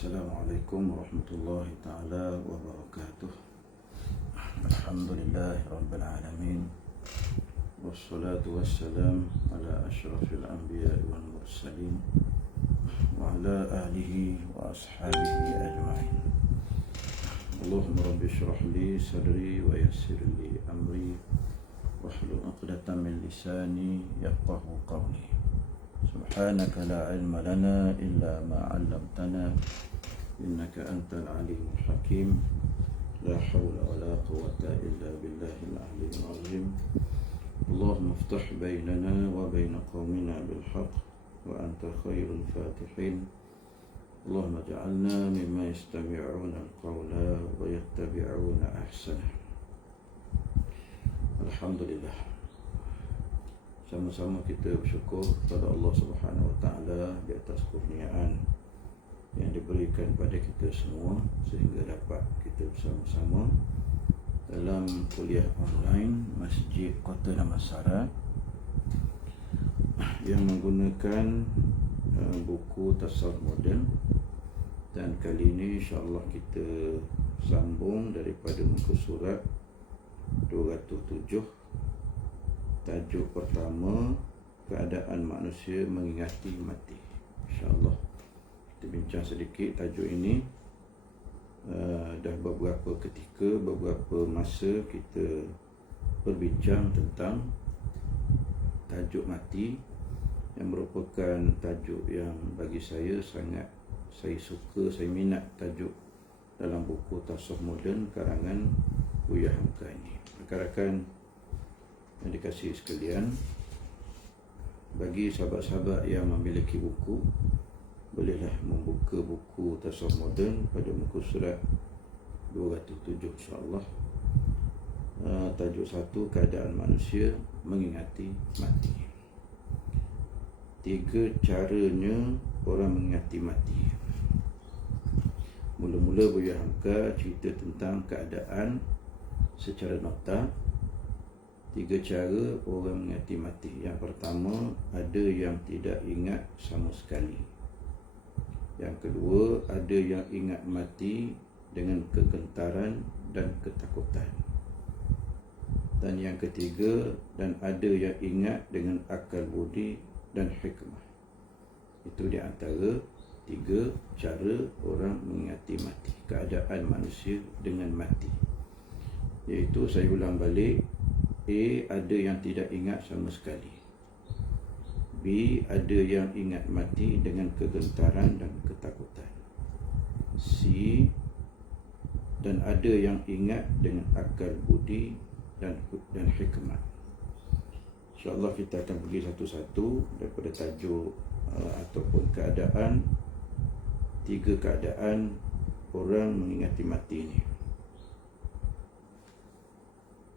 Assalamualaikum warahmatullahi ta'ala wabarakatuh. Alhamdulillahi rabbil alamin. Wassalatu wassalam ala ashrafil anbiya wal mursalin wa ala alihi wa ashabihi ajma'in. Allahumma rabbi shrah li sadri wa yassir li amri wahlul 'uqdatam min lisani yafqahu qawli. Subhanaka la ilma lana illa ma 'allamtana innaka antal alimul hakim. La hawla wa la quwwata illa billahil aliyyil azim. Allahumma iftah bainana wa bain qaumina bil haqq wa anta khairul fatihin. Allahumma ja'alna mimma yastami'una al-qawla wa yattabi'una ahsanah. Alhamdulillah. Sama-sama kita bersyukur kepada Allah Subhanahu Wa Taala di atas kurniaan yang diberikan pada kita semua sehingga dapat kita bersama-sama dalam kuliah online Masjid Kota Damansara yang menggunakan buku Tasawuf Moden, dan kali ini insya-Allah kita sambung daripada muka surat 207. Tajuk pertama, keadaan manusia mengingati mati. InsyaAllah kita bincang sedikit tajuk ini. Dah beberapa ketika, beberapa masa kita berbincang tentang tajuk mati, yang merupakan tajuk yang bagi saya saya suka, saya minat tajuk dalam buku Tasawuf Moden karangan Buya Hamka ini. Rakan-rakan yang dikasihi sekalian, bagi sahabat-sahabat yang memiliki buku, bolehlah membuka buku Tasawuf Moden pada muka surat 207 insya-Allah. Tajuk 1, keadaan manusia mengingati mati. 3 caranya orang mengingati mati. Mula-mula Buya Hamka cerita tentang keadaan secara nokta. 3 cara orang mengingati mati. Yang pertama, ada yang tidak ingat sama sekali. Yang kedua, ada yang ingat mati dengan kegentaran dan ketakutan. Dan yang ketiga, dan ada yang ingat dengan akal budi dan hikmah. Itu di antara 3 cara orang mengingati mati, keadaan manusia dengan mati. Iaitu, saya ulang balik, A, ada yang tidak ingat sama sekali. B, ada yang ingat mati dengan kegentaran dan ketakutan. C, dan ada yang ingat dengan akal budi dan hikmat. InsyaAllah kita akan pergi satu-satu daripada tajuk ataupun keadaan, 3 keadaan orang mengingati mati ini.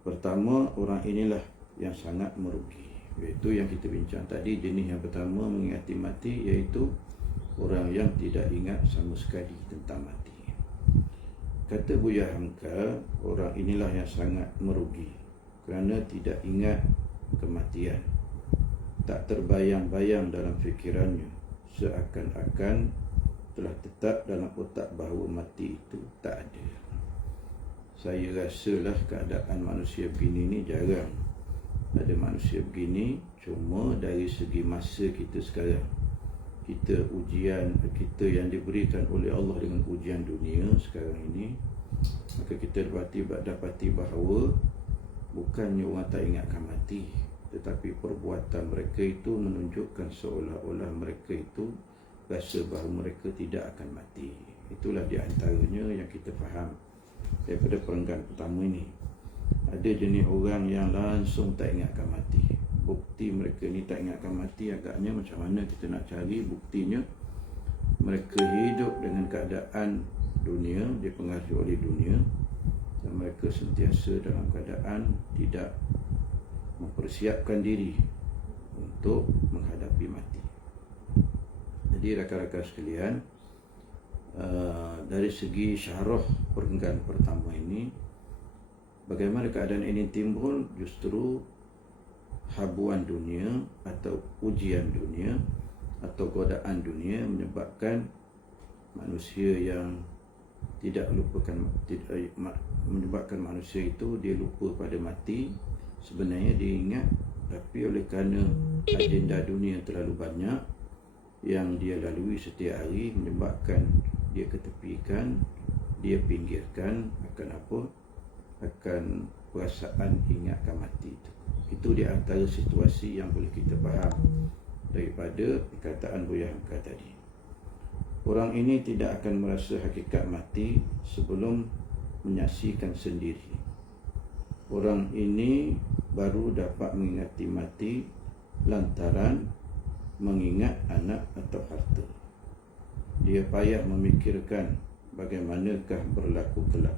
Pertama, orang inilah yang sangat merugi, iaitu yang kita bincang tadi. Jenis yang pertama mengingati mati, iaitu orang yang tidak ingat sama sekali tentang mati. Kata Buya Hamka, orang inilah yang sangat merugi kerana tidak ingat kematian. Tak terbayang-bayang dalam fikirannya, seakan-akan telah tetap dalam otak bahawa mati itu tak ada. Saya rasalah keadaan manusia begini ni jarang ada manusia begini. Cuma dari segi masa kita sekarang, kita yang diberikan oleh Allah dengan ujian dunia sekarang ini, maka kita dapati bahawa bukannya orang tak ingatkan mati, tetapi perbuatan mereka itu menunjukkan seolah-olah mereka itu rasa bahawa mereka tidak akan mati. Itulah di antaranya yang kita faham daripada perenggan pertama ini. Ada jenis orang yang langsung tak ingatkan mati. Bukti mereka ni tak ingatkan mati, agaknya macam mana kita nak cari buktinya? Mereka hidup dengan keadaan dunia, dipengaruhi oleh dunia, dan mereka sentiasa dalam keadaan tidak mempersiapkan diri untuk menghadapi mati. Jadi rakan-rakan sekalian, dari segi syarah perenggan pertama ini, bagaimana keadaan ini timbul? Justru habuan dunia atau ujian dunia atau godaan dunia menyebabkan manusia yang tidak lupakan, menyebabkan manusia itu dia lupa pada mati. Sebenarnya dia ingat, tapi oleh kerana agenda dunia terlalu banyak yang dia lalui setiap hari, menyebabkan dia ketepikan, dia pinggirkan akan apa? Akan perasaan ingatkan mati itu. Itu di antara situasi yang boleh kita faham daripada perkataan Buya Hamka tadi. Orang ini tidak akan merasa hakikat mati sebelum menyaksikan sendiri. Orang ini baru dapat mengingati mati lantaran mengingat anak atau harta. Dia payah memikirkan bagaimanakah berlaku kelak.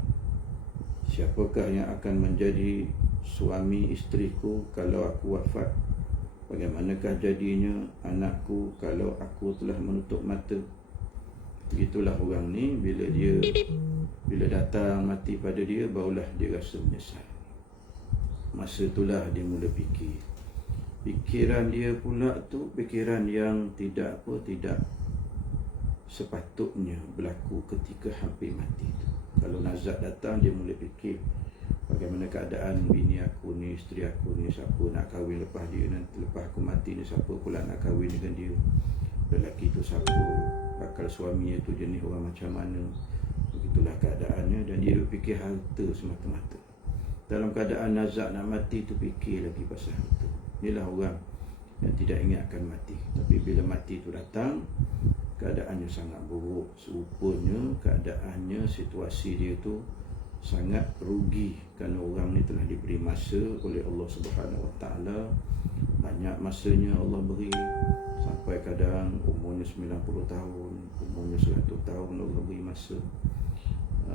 Siapakah yang akan menjadi suami isteriku kalau aku wafat? Bagaimanakah jadinya anakku kalau aku telah menutup mata? Begitulah orang ni, bila datang mati pada dia, barulah dia rasa menyesal. Masa itulah dia mula fikir. Fikiran dia pula tu fikiran yang tidak sepatutnya berlaku ketika hampir mati tu. Kalau nazak datang, dia mula fikir bagaimana keadaan bini aku ni, isteri aku ni, siapa nak kahwin lepas dia, nanti lepas aku mati ni siapa pula nak kahwin dengan dia, lelaki tu siapa, bakal suami tu jenis orang macam mana. Begitulah keadaannya, dan dia fikir harta semata-mata. Dalam keadaan nazak nak mati tu fikir lagi pasal harta. Inilah orang yang tidak ingatkan mati. Tapi bila mati tu datang, keadaannya sangat buruk. Serupanya keadaannya, situasi dia tu sangat rugi kerana orang ni telah diberi masa oleh Allah Subhanahu Wa Taala. Banyak masanya Allah beri, sampai kadang umurnya 90 tahun, umurnya 100 tahun Allah beri masa.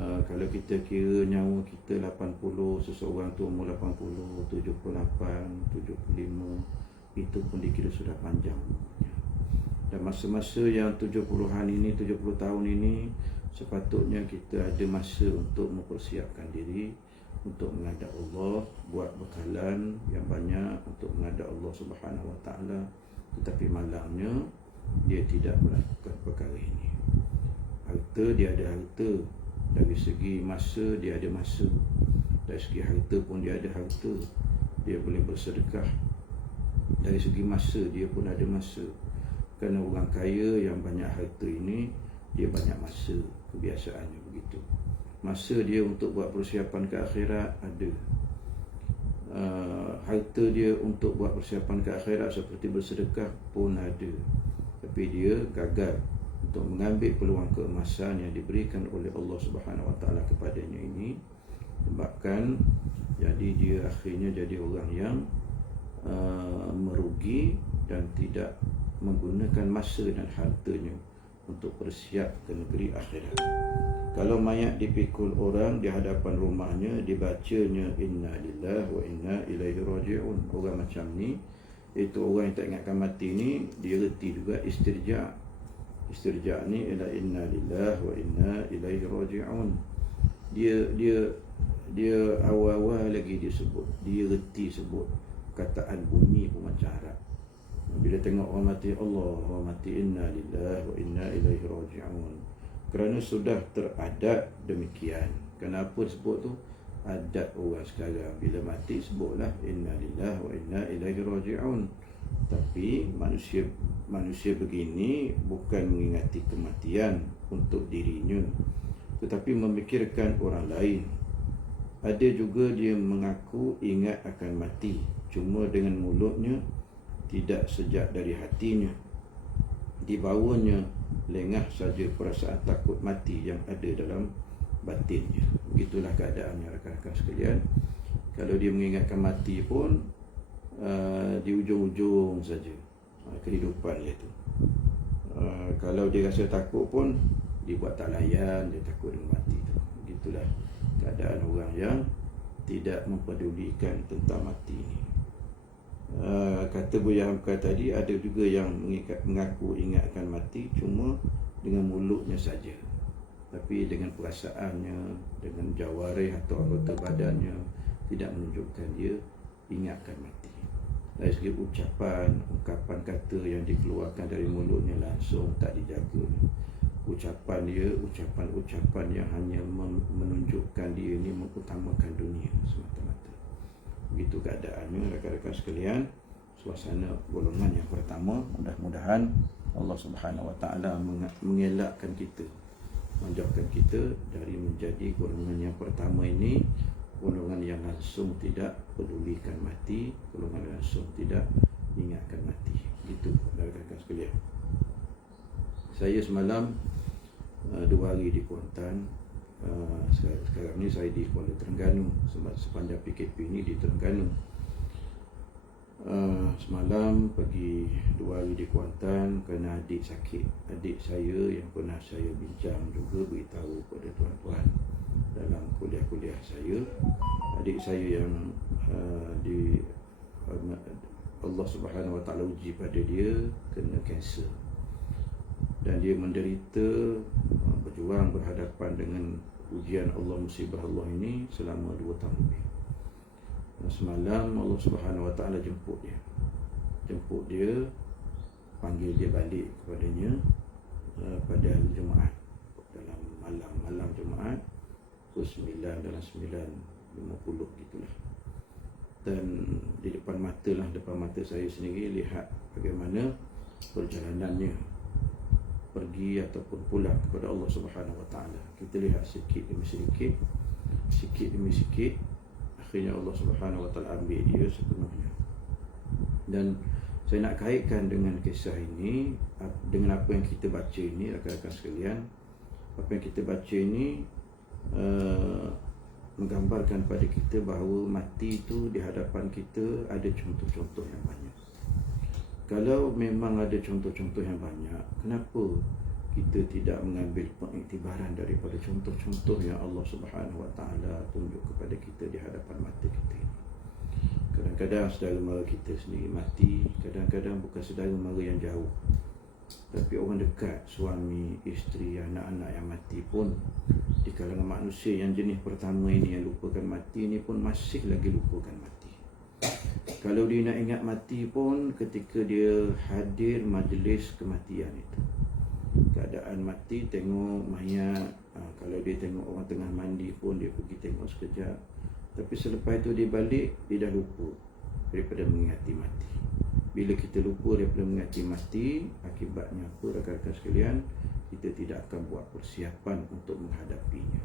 Kalau kita kira nyawa kita 80, seseorang tu umur 80, 78, 75, itu pun dikira sudah panjang. Dan masa-masa yang 70-an ini, 70 tahun ini, sepatutnya kita ada masa untuk mempersiapkan diri untuk menghadap Allah, buat bekalan yang banyak untuk menghadap Allah Subhanahu Wa Taala. Tetapi malangnya dia tidak melakukan perkara ini. Harta, dia ada harta. Dari segi masa, dia ada masa. Dari segi harta pun dia ada harta. Dia boleh bersedekah. Dari segi masa, dia pun ada masa. Kerana orang kaya yang banyak harta ini, dia banyak masa. Kebiasaannya begitu. Masa dia untuk buat persiapan ke akhirat ada. Harta dia untuk buat persiapan ke akhirat seperti bersedekah pun ada. Tapi dia gagal untuk mengambil peluang keemasan yang diberikan oleh Allah Subhanahu Wa Taala kepadanya ini, sebabkan jadi dia akhirnya jadi orang yang merugi dan tidak menggunakan masa dan hartanya untuk bersiap ke negeri akhirat. Kalau mayat dipikul orang di hadapan rumahnya, dibacanya inna lillahi wa inna ilaihi raji'un. Orang macam ni, itu orang yang tak ingatkan mati ni, dia reti juga istirja'. Istirja' ni ialah inna lillahi wa inna ilaihi raji'un. Dia awal-awal lagi dia sebut, dia reti sebut kataan bunyi pun macam Arab. Bila tengok orang mati, Allah, orang mati, inna lillahi wa inna ilaihi raji'un. Kerana sudah teradat demikian. Kenapa sebut tu? Adat orang sekarang, bila mati sebutlah inna lillahi wa inna ilaihi raji'un. Tapi manusia begini bukan mengingati kematian untuk dirinya, tetapi memikirkan orang lain. Ada juga dia mengaku ingat akan mati, cuma dengan mulutnya, tidak sejak dari hatinya. Dibawanya lengah saja perasaan takut mati yang ada dalam batinnya. Begitulah keadaannya rakan-rakan sekalian. Kalau dia mengingatkan mati pun di ujung-ujung saja kehidupan dia tu. Kalau dia rasa takut pun dibuat tak layan, dia takut dengan mati tu. Begitulah keadaan orang yang tidak mempedulikan tentang mati ni. Kata Buya Hamka tadi, ada juga yang mengaku ingatkan mati cuma dengan mulutnya saja, tapi dengan perasaannya, dengan jawarih atau anggota badannya tidak menunjukkan dia ingatkan mati. Dari segi ungkapan kata yang dikeluarkan dari mulutnya langsung tak dijaga. ucapan dia ucapan-ucapan yang hanya menunjukkan dia ini mengutamakan dunia semata-mata. Begitu keadaannya rakan-rakan sekalian, suasana golongan yang pertama. Mudah-mudahan Allah Subhanahu Wa Taala mengelakkan kita, menjauhkan kita dari menjadi golongan yang pertama ini, golongan yang langsung tidak pedulikan mati, golongan langsung tidak ingatkan mati. Gitu rakan-rakan sekalian. Saya semalam 2 hari di Kuantan. Sekarang ni saya di Kuala Terengganu. Sepanjang PKP ni di Terengganu. Semalam pergi 2 hari di Kuantan kerana adik sakit. Adik saya yang pernah saya bincang juga beritahu kepada tuan-tuan dalam kuliah-kuliah saya. Adik saya yang Allah Subhanahu Wa Taala uji pada dia kena kanser. Dan dia menderita, berjuang, berhadapan dengan ujian Allah, musibah Allah ini selama 2 tahun lebih. Dan semalam Allah Subhanahu Wa Taala jemput dia, panggil dia balik kepadanya pada hari Jumaat, dalam malam Jumaat pukul 9 dalam 9.50 gitulah. Dan di depan mata saya sendiri lihat bagaimana perjalanannya pergi ataupun pulang kepada Allah Subhanahu Wa Taala. Kita lihat sikit demi sikit, akhirnya Allah Subhanahu Wa Taala ambil dia sepenuhnya. Dan saya nak kaitkan dengan kisah ini dengan apa yang kita baca ini, rakan-rakan sekalian. Apa yang kita baca ini menggambarkan pada kita bahawa mati itu di hadapan kita ada contoh-contoh yang banyak. Kalau memang ada contoh-contoh yang banyak, kenapa kita tidak mengambil pengiktibaran daripada contoh-contoh yang Allah Subhanahu Wa Taala tunjuk kepada kita di hadapan mata kita ini? Kadang-kadang saudara mara kita sendiri mati, kadang-kadang bukan saudara mara yang jauh, tapi orang dekat, suami, isteri, anak-anak yang mati pun di kalangan manusia yang jenis pertama ini yang lupakan mati ini pun masih lagi lupakan mati. Kalau dia nak ingat mati pun ketika dia hadir majlis kematian itu, keadaan mati, tengok mayat. Kalau dia tengok orang tengah mandi pun dia pergi tengok sekejap, tapi selepas itu dia balik, dia dah lupa daripada mengingati mati. Bila kita lupa daripada mengingati mati, akibatnya apa rakan-rakan sekalian? Kita tidak akan buat persiapan untuk menghadapinya.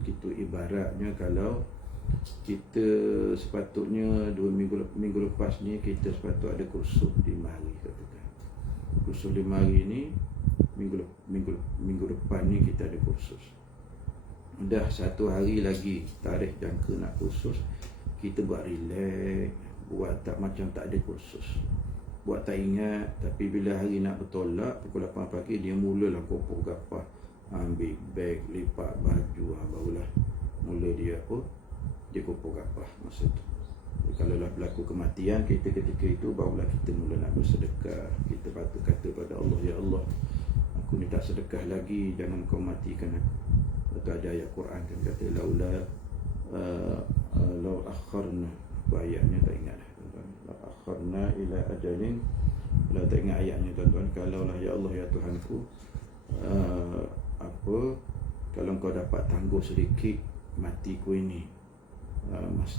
Begitu ibaratnya kalau kita sepatutnya 2 minggu lepas ni kita sepatutnya ada kursus 5 hari katakan. Kursus 5 hari ni minggu depan ni kita ada kursus. Dah 1 hari lagi tarikh jangka nak kursus, kita buat relax, buat tak macam tak ada kursus, buat tak ingat. Tapi bila hari nak bertolak pukul 8 pagi, dia mulalah kopok gapah, ambil beg, lipat baju, barulah mula dia dia kopok gapah masa tu. Kalau lah berlaku kematian kita ketika itu, barulah kita mula nak bersedekah. Kita patut kata pada Allah, ya Allah, aku ni tak sedekah lagi, jangan kau matikan aku. Lepas ada ayat Quran kan kata law akharna, apa ayatnya tak ingat dah tuan-tuan. Law akharna ila ajalin, kalau tak ingat ayatnya tuan-tuan. Kalaulah ya Allah, ya Tuhanku, kalau kau dapat tangguh sedikit matiku ini,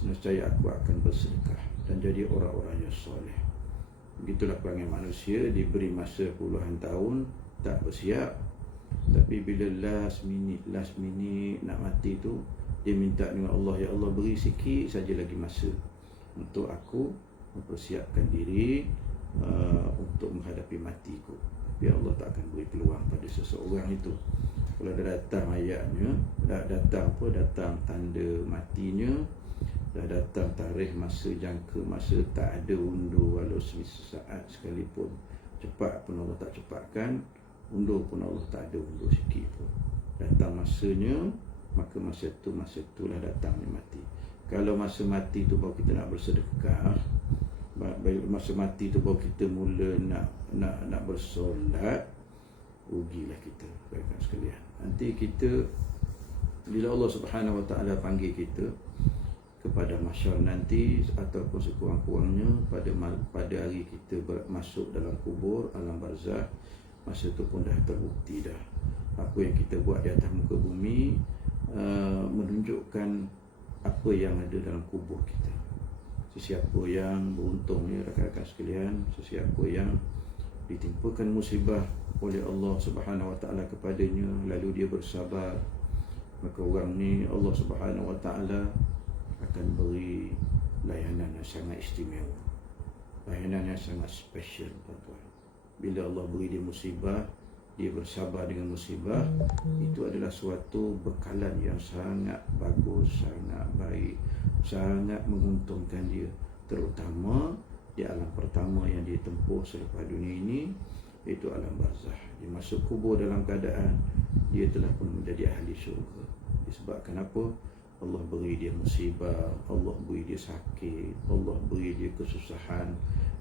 nescaya aku akan bersedekah dan jadi orang-orang yang soleh. Begitulah perangai manusia, diberi masa puluhan tahun tak bersiap, tapi bila last minute nak mati tu, dia minta dengan Allah, ya Allah, beri sikit saja lagi masa untuk aku mempersiapkan diri untuk menghadapi matiku. Tapi Allah tak akan beri peluang pada seseorang itu. Kalau dah datang ayatnya, dah datang tanda matinya, dah datang tarikh masa, jangka masa, tak ada undur walau sesaat sekalipun. Cepat pun Allah tak cepatkan, undur pun Allah tak ada undur sikit pun. Datang masanya, maka masa itulah datangnya mati. Kalau masa mati tu baru kita nak bersedekah, masa mati tu baru kita mula nak bersolat, rugilah kita rakan sekalian. Nanti kita bila Allah Subhanahu Wa Taala panggil kita kepada mahsyar nanti, ataupun sekurang-kurangnya pada hari kita masuk dalam kubur, alam barzakh, masa tu pun dah terbukti dah apa yang kita buat di atas muka bumi menunjukkan apa yang ada dalam kubur kita. Sesiapa yang beruntung, ya rakan-rakan sekalian, sesiapa yang ditimpakan musibah oleh Allah Subhanahu Wa Taala kepadanya, lalu dia bersabar, maka orang ni Allah Subhanahu Wa Taala akan beri layanan yang sangat istimewa, layanan yang sangat special, tuan-tuan. Bila Allah beri dia musibah, dia bersabar dengan musibah, itu adalah suatu bekalan yang sangat bagus, sangat baik, sangat menguntungkan dia, terutama di alam pertama yang dia tempuh selepas dunia ini, iaitu alam barzah. Dia masuk kubur dalam keadaan dia telah pun menjadi ahli syurga. Disebabkan apa? Allah beri dia musibah, Allah beri dia sakit, Allah beri dia kesusahan,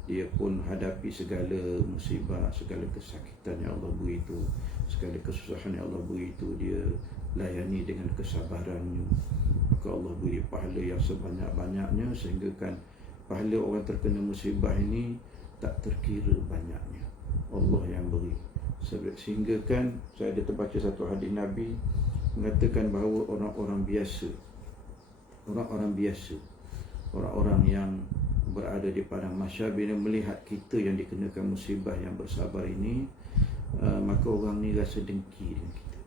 dia pun hadapi segala musibah, segala kesakitan yang Allah beri itu, segala kesusahan yang Allah beri itu, dia layani dengan kesabarannya. Maka Allah beri pahala yang sebanyak-banyaknya, sehingga kan pahala orang terkena musibah ini tak terkira banyaknya. Allah yang beri. Sehingga kan saya ada terbaca satu hadis Nabi mengatakan bahawa orang-orang biasa, orang-orang yang berada di padang mahsyar, bila melihat kita yang dikenakan musibah yang bersabar ini, maka orang ni rasa dengki dengan kita,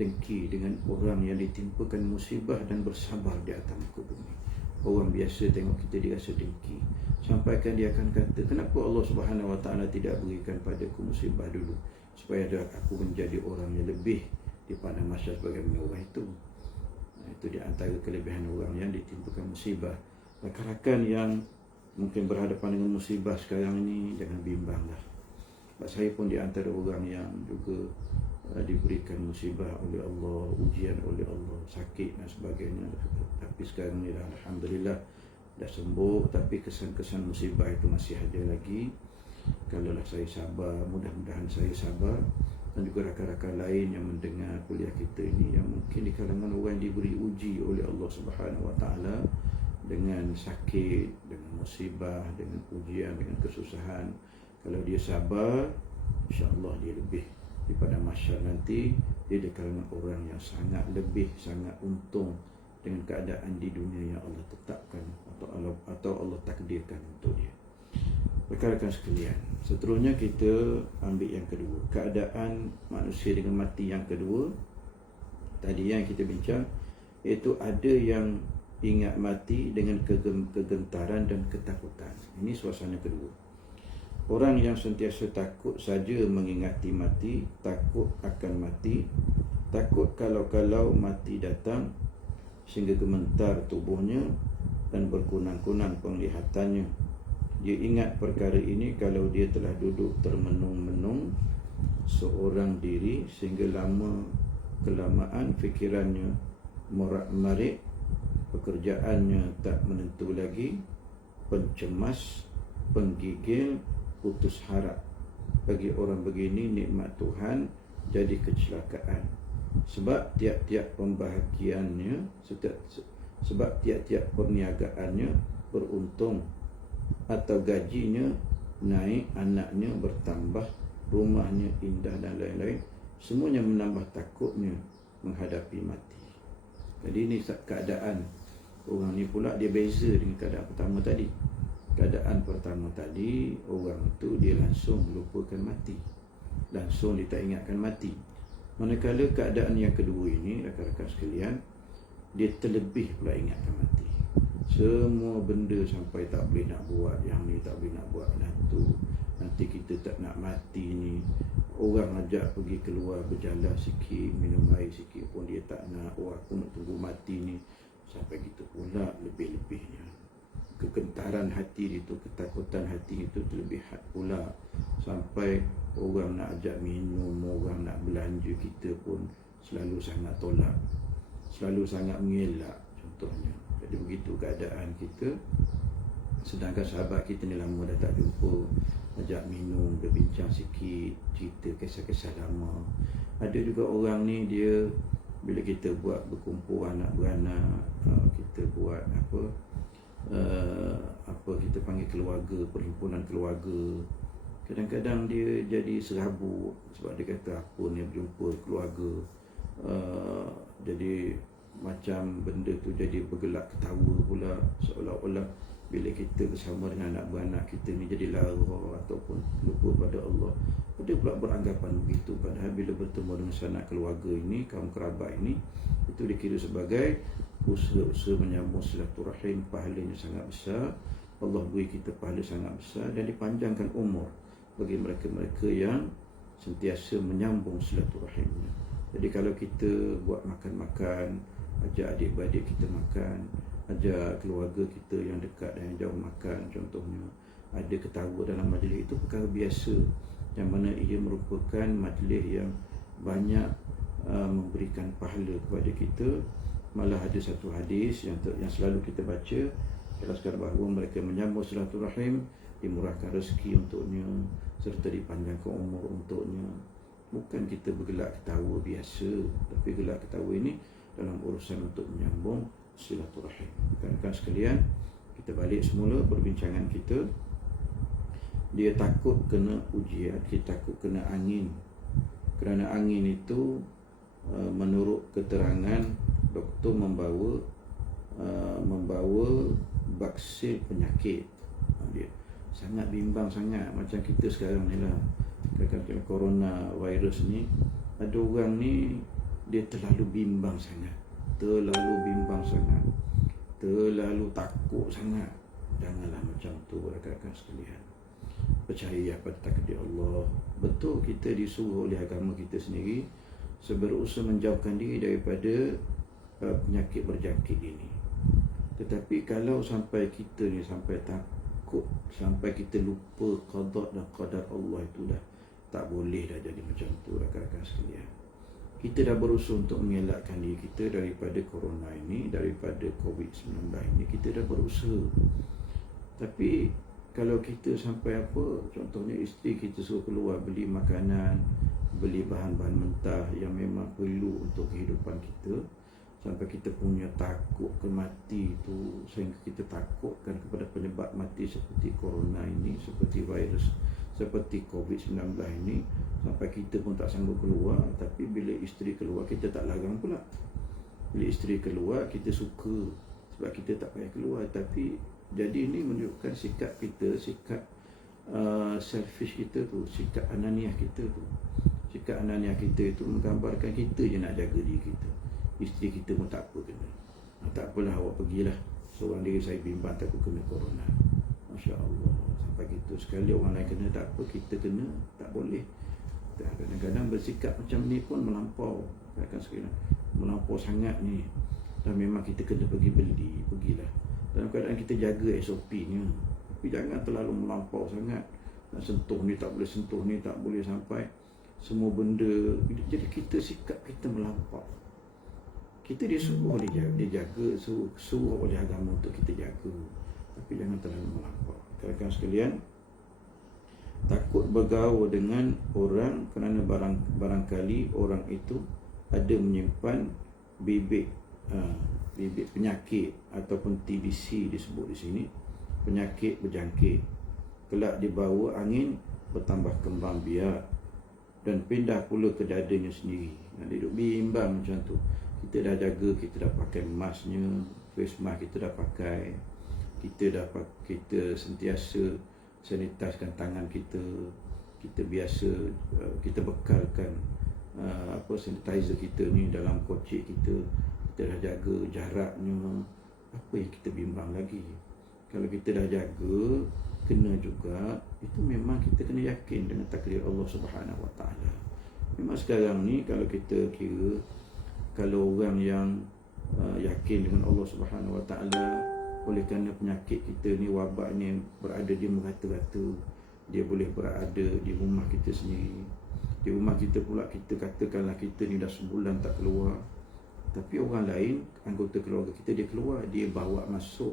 dengki dengan orang yang ditimpakan musibah dan bersabar di atas muka bumi. Orang biasa tengok kita, dia rasa dengki, sampaikan dia akan kata, kenapa Allah Subhanahu Wa Taala tidak berikan padaku musibah dulu, supaya aku menjadi orang yang lebih di padang mahsyar sebagaimana orang itu. Itu di antara kelebihan orang yang ditimpakan musibah. Rakan-rakan yang mungkin berhadapan dengan musibah sekarang ini, jangan bimbanglah. Sebab saya pun di antara orang yang juga diberikan musibah oleh Allah, ujian oleh Allah, sakit dan sebagainya. Tapi sekarang ni alhamdulillah dah sembuh, tapi kesan-kesan musibah itu masih ada lagi. Kalaulah saya sabar, mudah-mudahan saya sabar, dan juga rakan-rakan lain yang mendengar kuliah kita ini, yang mungkin di kalangan orang yang diberi uji oleh Allah Subhanahu Wa Taala dengan sakit, dengan musibah, dengan ujian, dengan kesusahan, kalau dia sabar, insya-Allah dia lebih di padang mahsyar nanti, dia di kalangan orang yang sangat lebih, sangat untung dengan keadaan di dunia yang Allah tetapkan atau Allah takdirkan untuk dia. Rakan-rakan sekalian, seterusnya kita ambil yang kedua, keadaan manusia dengan mati yang kedua. Tadi yang kita bincang, iaitu ada yang ingat mati dengan kegentaran dan ketakutan. Ini suasana kedua. Orang yang sentiasa takut saja mengingati mati, takut akan mati, takut kalau mati datang sehingga gemetar tubuhnya dan berkunang-kunang penglihatannya. Dia ingat perkara ini kalau dia telah duduk termenung-menung seorang diri, sehingga kelamaan fikirannya morak-marik, pekerjaannya tak menentu lagi, pencemas, penggigil, putus harap. Bagi orang begini, nikmat Tuhan jadi kecelakaan. Sebab tiap-tiap pembahagiannya, sebab tiap-tiap perniagaannya beruntung, atau gajinya naik, anaknya bertambah, rumahnya indah dan lain-lain, semuanya menambah takutnya menghadapi mati. Jadi ini keadaan orang ni pula dia beza dengan keadaan pertama tadi. Keadaan pertama tadi, orang tu dia langsung melupakan mati, langsung dia tak ingatkan mati. Manakala keadaan yang kedua ini, rakan-rakan sekalian, dia terlebih pula ingatkan mati. Semua benda sampai tak boleh nak buat, yang ni tak boleh nak buat, yang tu nanti kita tak nak mati ni. Orang ajak pergi keluar berjalan sikit, minum air sikit pun dia tak nak. Oh, aku nak tunggu mati ni. Sampai gitu pula lebih-lebihnya. Kegentaran hati itu, ketakutan hati itu terlebihan pula, sampai orang nak ajak minum, orang nak belanja, kita pun selalu sangat tolak, selalu sangat mengelak contohnya. Jadi begitu keadaan kita. Sedangkan sahabat kita ni lama dah tak jumpa, ajak minum, berbincang sikit, cerita kisah-kisah lama. Ada juga orang ni, dia bila kita buat berkumpul anak beranak, kita buat apa kita panggil keluarga, perhimpunan keluarga, Kadang-kadang dia jadi serabut sebab dia kata apa ni berjumpa keluarga, jadi macam benda tu jadi bergelak ketawa pula, seolah-olah bila kita bersama dengan anak beranak kita ni jadi lara ataupun lupa pada Allah. Ada pula beranggapan begitu, padahal bila bertemu dengan sanak keluarga ini, kaum kerabat ini, itu dikira sebagai usaha-usaha menyambung silaturahim, pahalanya sangat besar. Allah beri kita pahala sangat besar dan dipanjangkan umur bagi mereka-mereka yang sentiasa menyambung silaturahimnya. Jadi kalau kita buat makan-makan, ajak adik-beradik kita makan, ajak keluarga kita yang dekat dan yang jauh makan contohnya, ada ketawa dalam majlis, itu perkara biasa, yang mana ia merupakan majlis yang banyak memberikan pahala kepada kita. Malah ada satu hadis yang selalu kita baca, jelaskan bahawa mereka menyambung silaturahim, dimurahkan rezeki untuknya serta dipanjangkan umur untuknya. Bukan kita bergelak ketawa biasa, tapi gelak ketawa ini dalam urusan untuk menyambung silaturahim. Rekan-rekan sekalian, kita balik semula perbincangan kita. Dia takut kena ujian, kita takut kena angin. Kerana angin itu menurut keterangan doktor membawa baksil penyakit. Dia sangat bimbang sangat, macam kita sekarang ni lah, kadang-kadang corona virus ni, ada orang ni dia terlalu bimbang sangat, terlalu takut sangat. Janganlah macam tu rakan-rakan sekalian. Percaya pada takdir Allah. Betul kita disuruh oleh agama kita sendiri berusaha menjauhkan diri daripada penyakit berjangkit ini. Tetapi kalau sampai kita ni sampai takut, sampai kita lupa qada dan qadar Allah, itu dah tak boleh dah jadi macam tu rakan-rakan sekalian. Kita dah berusaha untuk mengelakkan diri kita daripada corona ini, daripada COVID-19 ini, kita dah berusaha. Tapi kalau kita sampai contohnya isteri kita suruh keluar beli makanan, beli bahan-bahan mentah yang memang perlu untuk kehidupan kita, sampai kita punya takut ke mati tu, sehingga kita takutkan kepada penyebab mati seperti corona ini, seperti virus, seperti COVID-19 ini, sampai kita pun tak sanggup keluar. Tapi bila isteri keluar, kita tak larang pula. Bila isteri keluar, kita suka sebab kita tak payah keluar. Tapi jadi ini menunjukkan sikap kita, sikap selfish kita tu, sikap ananiah kita tu. Sikap ananiah kita itu menggambarkan kita je nak jaga diri kita. Isteri kita pun tak apa kena. Tak apalah, awak pergilah seorang diri, saya bimbang takut kena corona. Masya Allah, sampai gitu. Sekali orang lain kena tak apa, kita kena tak boleh. Kadang-kadang bersikap macam ni pun melampau, melampau sangat ni. Dan memang kita kena pergi beli, pergilah. Dalam keadaan kita jaga SOP-nya, tapi jangan terlalu melampau sangat. Nak sentuh ni tak boleh, sentuh ni tak boleh, sampai semua benda. Jadi kita sikap kita melampau. Kita disuruh dia jaga, suruh oleh agama untuk kita jaga, tapi jangan terlalu melampau. Rakan sekalian, takut bergaul dengan orang kerana barangkali orang itu ada menyimpan bibit penyakit ataupun TBC disebut di sini, penyakit berjangkit. Kelak dibawa angin bertambah kembang biak dan pindah pula ke dadanya sendiri. Dia duduk bimbang macam tu. Kita dah jaga, kita dah pakai masknya, face mask kita dah pakai, kita sentiasa sanitiskan tangan kita, kita biasa kita bekalkan sanitizer kita ni dalam kocik kita dah jaga jaraknya. Apa yang kita bimbang lagi? Kalau kita dah jaga, kena juga, itu memang kita kena yakin dengan takdir Allah Subhanahu Wa Taala. Memang sekarang ni kalau kita kira, kalau orang yang yakin dengan Allah Subhanahu Wa Taala, oleh kerana penyakit kita ni, wabak ni berada di merata-rata, dia boleh berada di rumah kita sendiri. Di rumah kita pula, kita katakanlah kita ni dah sebulan tak keluar, tapi orang lain, anggota keluarga kita, dia keluar, dia bawa masuk,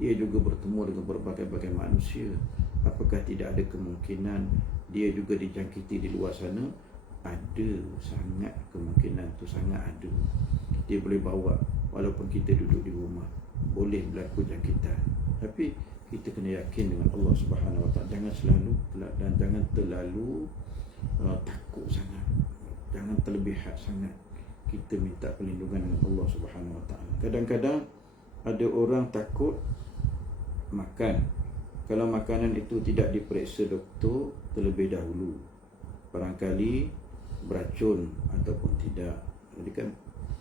dia juga bertemu dengan berbagai-bagai manusia. Apakah tidak ada kemungkinan dia juga dijangkiti di luar sana? Ada, sangat kemungkinan tu, sangat ada. Dia boleh bawa walaupun kita duduk di rumah, boleh berlaku jangkitan. Tapi kita kena yakin dengan Allah Subhanahu Wa Taala. Jangan selalu dan jangan terlalu takut sangat. Jangan terlebihan sangat kita minta perlindungan dengan Allah Subhanahu Wa Taala. Kadang-kadang ada orang takut makan. Kalau makanan itu tidak diperiksa doktor terlebih dahulu, barangkali beracun ataupun tidak. Jadi kan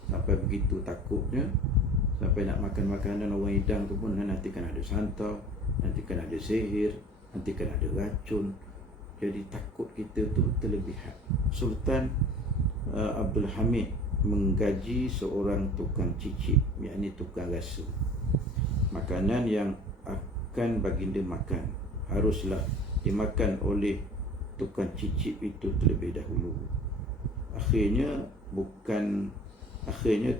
sampai begitu takutnya, sampai nak makan makanan orang hidang tu pun nanti kan ada santau, nanti kan ada sihir, nanti kan ada racun. Jadi takut kita tu terlebihan. Sultan Abdul Hamid menggaji seorang tukang cicip, yakni tukang rasa. Makanan yang akan baginda makan haruslah dimakan oleh tukang cicip itu terlebih dahulu. Akhirnya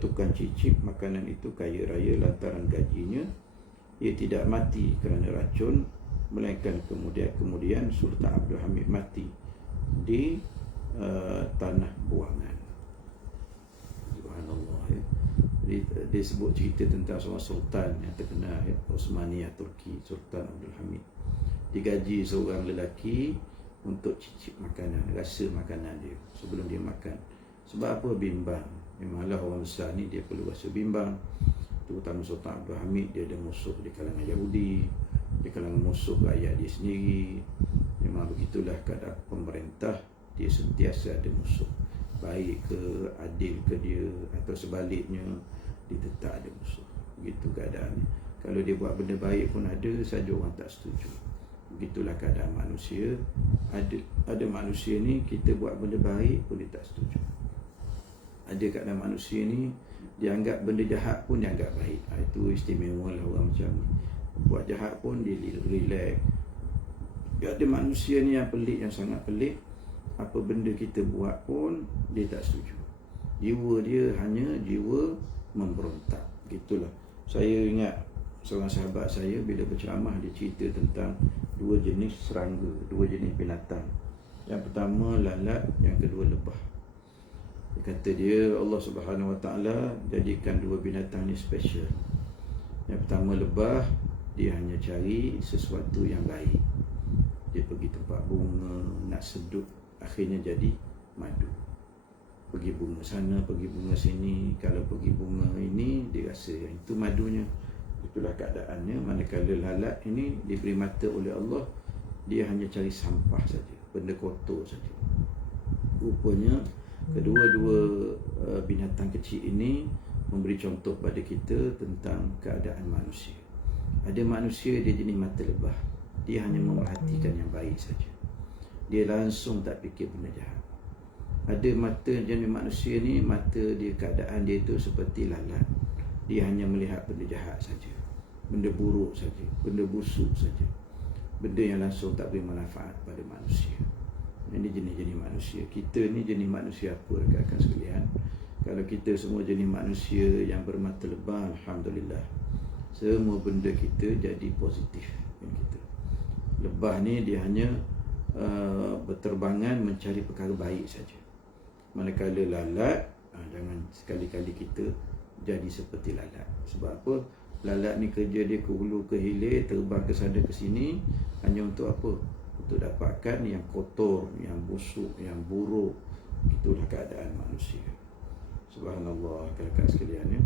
tukang cicip makanan itu kaya raya lantaran gajinya. Ia tidak mati kerana racun, melainkan kemudian Sultan Abdul Hamid mati di tanah buangan. Subhanallah, ya. Dia sebut cerita tentang seorang sultan yang terkenal, ya, Osmaniyah Turki, Sultan Abdul Hamid. Digaji seorang lelaki untuk cicip makanan, rasa makanan dia sebelum dia makan. Sebab apa? Bimbang. Memanglah orang besar ni dia perlu rasa bimbang. Terutama Sultan Abdul Hamid, dia ada musuh di kalangan Yahudi, di kalangan musuh rakyat dia sendiri. Memang begitulah keadaan pemerintah, dia sentiasa ada musuh. Baik ke, adil ke dia, atau sebaliknya, dia tetap ada musuh. Begitu keadaannya. Kalau dia buat benda baik pun ada saja orang tak setuju. Begitulah keadaan manusia. Ada manusia ni, kita buat benda baik pun dia tak setuju. Ada keadaan manusia ni, dia anggap benda jahat pun dia anggap baik. Itu istimewa lah orang macam ni. Buat jahat pun dia relax. Ada manusia ni yang pelik, yang sangat pelik. Apa benda kita buat pun dia tak setuju. Jiwa dia hanya jiwa memberontak. Gitulah. Saya ingat seorang sahabat saya bila berceramah, dia cerita tentang dua jenis serangga, dua jenis binatang. Yang pertama lalat, yang kedua lebah. Dia kata Allah Subhanahu Wa Taala jadikan dua binatang ni special. Yang pertama lebah, dia hanya cari sesuatu yang baik. Dia pergi tempat bunga, nak sedut, akhirnya jadi madu. Pergi bunga sana, pergi bunga sini. Kalau pergi bunga ini, dia rasa yang itu madunya. Itulah keadaannya. Manakala lalat ini diberi mata oleh Allah, dia hanya cari sampah saja, benda kotor saja. Rupanya kedua-dua binatang kecil ini memberi contoh pada kita tentang keadaan manusia. Ada manusia dia jenis mata lebah, dia hanya memerhatikan yang baik saja, dia langsung tak fikir benda jahat. Ada mata jenis manusia ni, mata dia, keadaan dia tu seperti lalat, dia hanya melihat benda jahat saja, benda buruk saja, benda busuk saja, benda yang langsung tak beri manfaat pada manusia. Ini jenis-jenis manusia. Kita ni jenis manusia apa, rakan-rakan sekalian? Kalau kita semua jenis manusia yang bermata lebah, alhamdulillah, semua benda kita jadi positif. Kita lebah ni dia hanya berterbangan mencari perkara baik saja. Manakala lalat, jangan sekali-kali kita jadi seperti lalat. Sebab apa? Lalat ni kerja dia ke hulu ke hilir, terbang ke sana ke sini, hanya untuk apa? Untuk dapatkan yang kotor, yang busuk, yang buruk. Itulah keadaan manusia. Subhanallah, kakak sekalian, ya.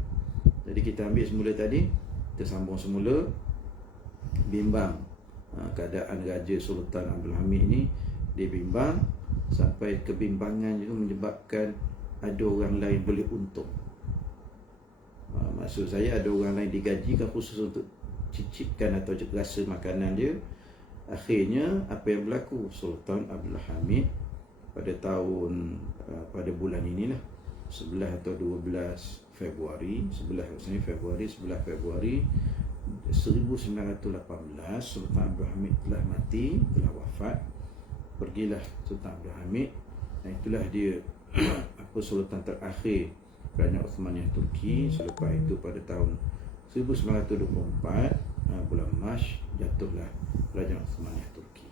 Jadi kita ambil semula tadi, kita sambung semula. Bimbang, keadaan Raja Sultan Abdul Hamid ini, dia bimbang sampai kebimbangan itu menyebabkan ada orang lain boleh untung. Maksud saya, ada orang lain digajikan khusus untuk cicipkan atau rasa makanan dia. Akhirnya apa yang berlaku? Sultan Abdul Hamid pada bulan inilah, 11 atau 12 Februari 11 Februari 1918, Sultan Abdul Hamid telah mati, telah wafat. Pergilah Sultan Abdul Hamid, dan itulah dia Sultan terakhir Kerajaan Osmaniyah Turki. Selepas itu pada tahun 1924 bulan Mac jatuhlah Kerajaan Osmaniyah Turki.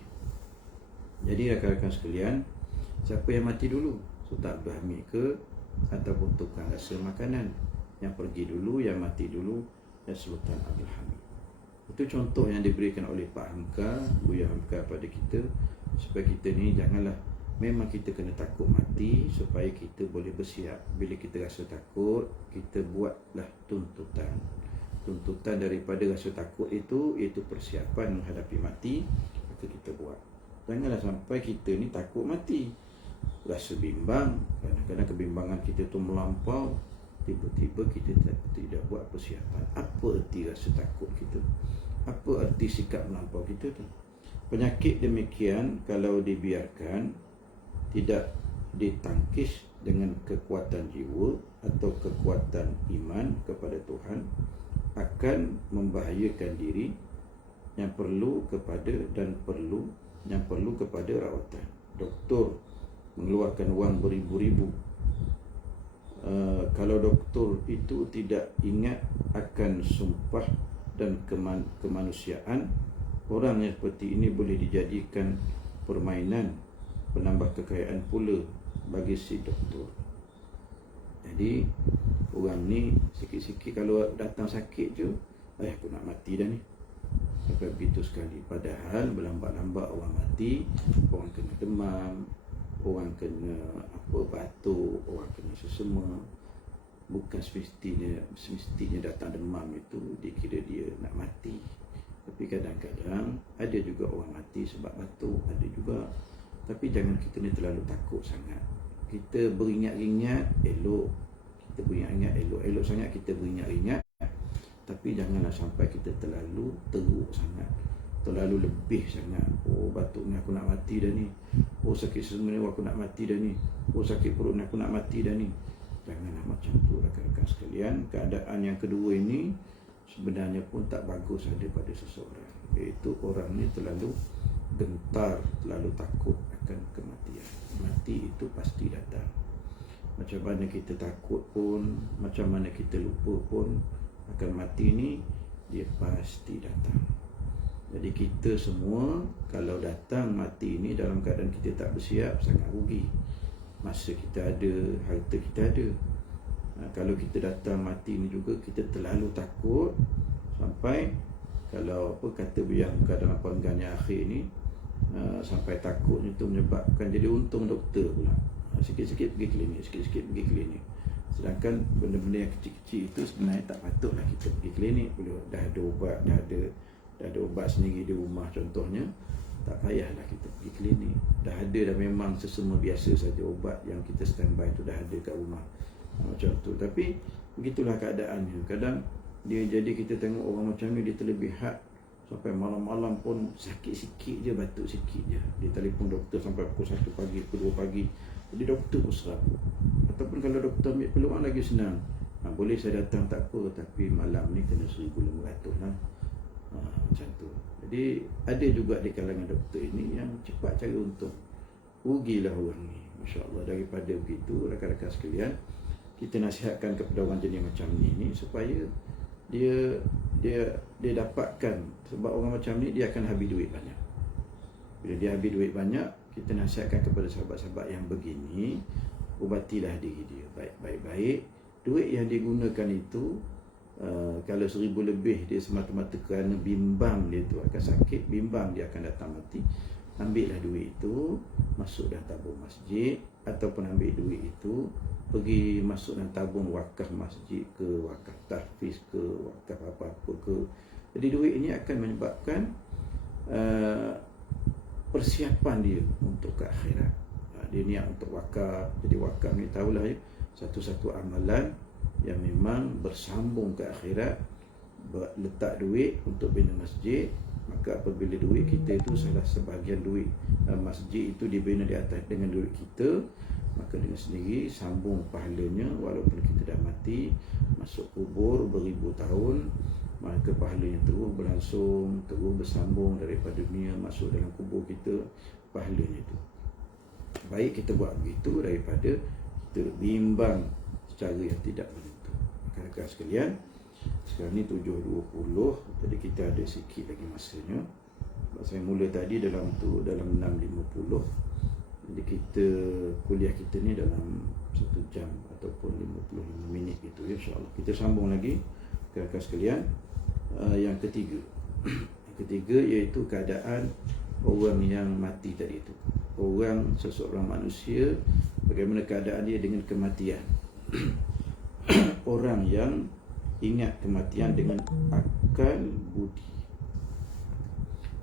Jadi rakan-rakan sekalian, siapa yang mati dulu? Sultan Abdul Hamid ke ataupun tukang rasa makanan? Yang pergi dulu, yang mati dulu, dan Sultan Abdul Hamid. Itu contoh yang diberikan oleh Pak Hamka, Buya Hamka pada kita, supaya kita ni janganlah, memang kita kena takut mati supaya kita boleh bersiap. Bila kita rasa takut, kita buatlah tuntutan. Tuntutan daripada rasa takut itu, iaitu persiapan menghadapi mati, maka kita buat. Janganlah sampai kita ni takut mati, rasa bimbang, kadang-kadang kebimbangan kita tu melampau, tiba-tiba kita tidak buat persiapan. Apa erti rasa takut kita? Apa erti sikap melampau kita tu? Penyakit demikian kalau dibiarkan, tidak ditangkis dengan kekuatan jiwa atau kekuatan iman kepada Tuhan, akan membahayakan diri, yang perlu kepada rawatan. Doktor mengeluarkan wang beribu-ribu. Kalau doktor itu tidak ingat akan sumpah dan kemanusiaan, orang yang seperti ini boleh dijadikan permainan, penambah kekayaan pula bagi si doktor. Jadi orang ni sikit-sikit kalau datang sakit je, aku nak mati dah ni. Sampai begitu sekali. Padahal berlambat-lambat orang mati, orang kena demam, orang kena batuk, orang kena sesama. Bukan semestinya datang demam itu dikira dia nak mati. Tapi kadang-kadang ada juga orang mati sebab batuk, ada juga. Tapi jangan kita ni terlalu takut sangat. Kita beringat-ingat elok. Kita beringat-ingat elok sangat kita beringat-ingat. Tapi janganlah sampai kita terlalu teruk sangat, terlalu lebih sangat. Oh, batuk ni aku nak mati dah ni. Oh, sakit sesama ni aku nak mati dah ni. Oh, sakit perut ni aku nak mati dah ni. Janganlah macam tu, rakan-rakan sekalian. Keadaan yang kedua ini sebenarnya pun tak bagus ada pada seseorang, iaitu orang ni terlalu gentar, terlalu takut akan kematian. Mati itu pasti datang. Macam mana kita takut pun, macam mana kita lupa pun, akan mati ni dia pasti datang. Jadi kita semua kalau datang mati ni dalam keadaan kita tak bersiap, sangat rugi. Masa kita ada, harta kita ada. Kalau kita datang mati ni juga kita terlalu takut, sampai kalau kata biang dalam penggannya akhir ni, sampai takutnya tu menyebabkan jadi untung doktor pula. Sikit-sikit pergi klinik, sikit-sikit pergi klinik. Sedangkan benda-benda yang kecil-kecil itu sebenarnya tak patutlah kita pergi klinik. Bila dah ada ubat, dah ada ubat sendiri di rumah contohnya, tak payahlah kita pergi klinik. Dah ada dah, memang sesama biasa saja, ubat yang kita standby tu dah ada kat rumah. Macam tu. Tapi begitulah keadaannya. Kadang dia jadi kita tengok orang macam ni, dia terlebihan sampai malam-malam pun sakit sikit je, batuk sikit je, dia telefon doktor sampai pukul 1 pagi, pukul 2 pagi. Jadi doktor pun serap. Ataupun kalau doktor ambil peluang lagi senang, boleh saya datang tak apa, tapi malam ni kena 1,500 lah. Macam tu. Jadi ada juga di kalangan doktor ini yang cepat cari untung. Rugilah orang ni, Masya Allah. Daripada begitu, rakan-rakan sekalian, kita nasihatkan kepada orang jenis macam ni supaya dia dapatkan. Sebab orang macam ni dia akan habis duit banyak. Bila dia habis duit banyak, kita nasihatkan kepada sahabat-sahabat yang begini, ubatilah diri dia baik-baik. Duit yang digunakan itu, kalau 1,000 lebih, dia semata-mata kerana bimbang dia tu akan sakit, bimbang dia akan datang mati, ambillah duit itu, masuk dalam tabung masjid, ataupun ambil duit itu pergi masuk dalam tabung wakaf masjid ke, wakaf tahfiz ke, wakaf apa-apa ke. Jadi duit ini akan menyebabkan persiapan dia untuk ke akhirat. Dia niat untuk wakaf. Jadi wakaf ni tahulah ya, satu-satu amalan yang memang bersambung ke akhirat. Letak duit untuk bina masjid, maka apabila duit kita itu salah sebahagian duit masjid itu dibina di atas dengan duit kita, maka dengan sendiri sambung pahalanya. Walaupun kita dah mati, masuk kubur beribu tahun, maka pahalanya terus berlangsung, terus bersambung daripada dunia masuk dalam kubur kita, pahalanya itu. Baik kita buat begitu daripada kita bimbang secara yang tidak menentu. Rakan-rakan sekalian, sekarang ni 7.20, jadi kita ada sikit lagi masanya. Saya mula tadi dalam 6.50. Jadi kita kuliah kita ni dalam 1 jam ataupun 55 minit gitu ya, insya-Allah. Kita sambung lagi rakan-rakan sekalian, yang ketiga. ketiga iaitu keadaan orang yang mati tadi itu. Orang, seseorang manusia, bagaimana keadaan dia dengan kematian. Orang yang ingat kematian dengan akal budi.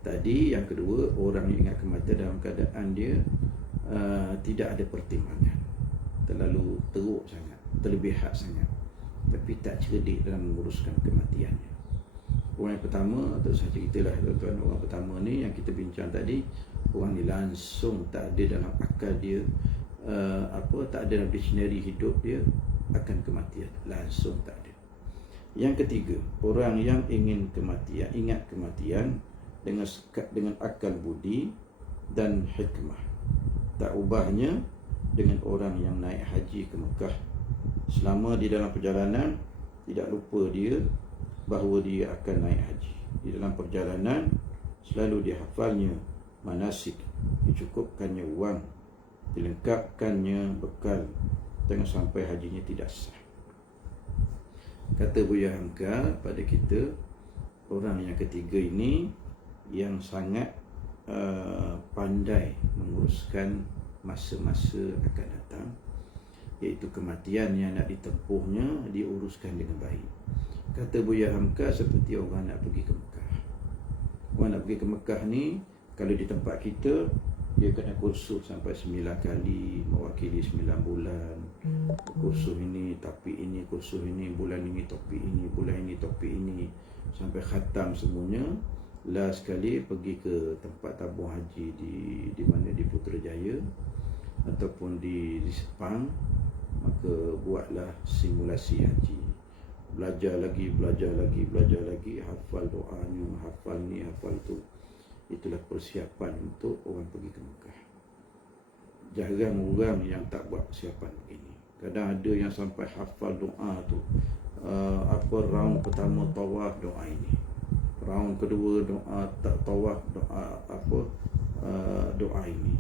Tadi yang kedua, orang yang ingat kematian dalam keadaan dia tidak ada pertimbangan, terlalu teruk sangat, terlebihat sangat, tapi tak cerdik dalam menguruskan kematiannya. Orang yang pertama, atau saya ceritalah tuan-tuan, orang pertama ni yang kita bincang tadi, orang ni langsung tak ada dalam akal dia, tak ada dalam dictionary hidup dia akan kematian, langsung tak ada. Yang ketiga, orang yang ingin kematian, ingat kematian dengan akal budi dan hikmah. Tak ubahnya dengan orang yang naik haji ke Mekah. Selama di dalam perjalanan, tidak lupa dia bahawa dia akan naik haji. Di dalam perjalanan, selalu dihafalnya manasik, dicukupkannya wang, dilengkapkannya bekal, jangan sampai hajinya tidak sah. Kata Buya Hamka pada kita, orang yang ketiga ini yang sangat pandai menguruskan masa-masa akan datang, iaitu kematian yang nak ditempuhnya diuruskan dengan baik. Kata Buya Hamka seperti orang nak pergi ke Mekah. Orang nak pergi ke Mekah ni, kalau di tempat kita, dia kena kursus sampai 9 kali, mewakili 9 bulan. Kursus ini, topik ini, kursus ini, bulan ini, topik ini, bulan ini, topik ini, sampai khatam semuanya. Last sekali pergi ke tempat tabung haji di mana, di Putrajaya ataupun di Sepang, maka buatlah simulasi haji. Belajar lagi, hafal doanya, hafal ni, hafal tu. Itulah persiapan untuk orang pergi ke Mekah. Jarang orang yang tak buat persiapan begini. Kadang ada yang sampai hafal doa tu. Round pertama tawaf doa ini, round kedua doa tawaf doa doa ini.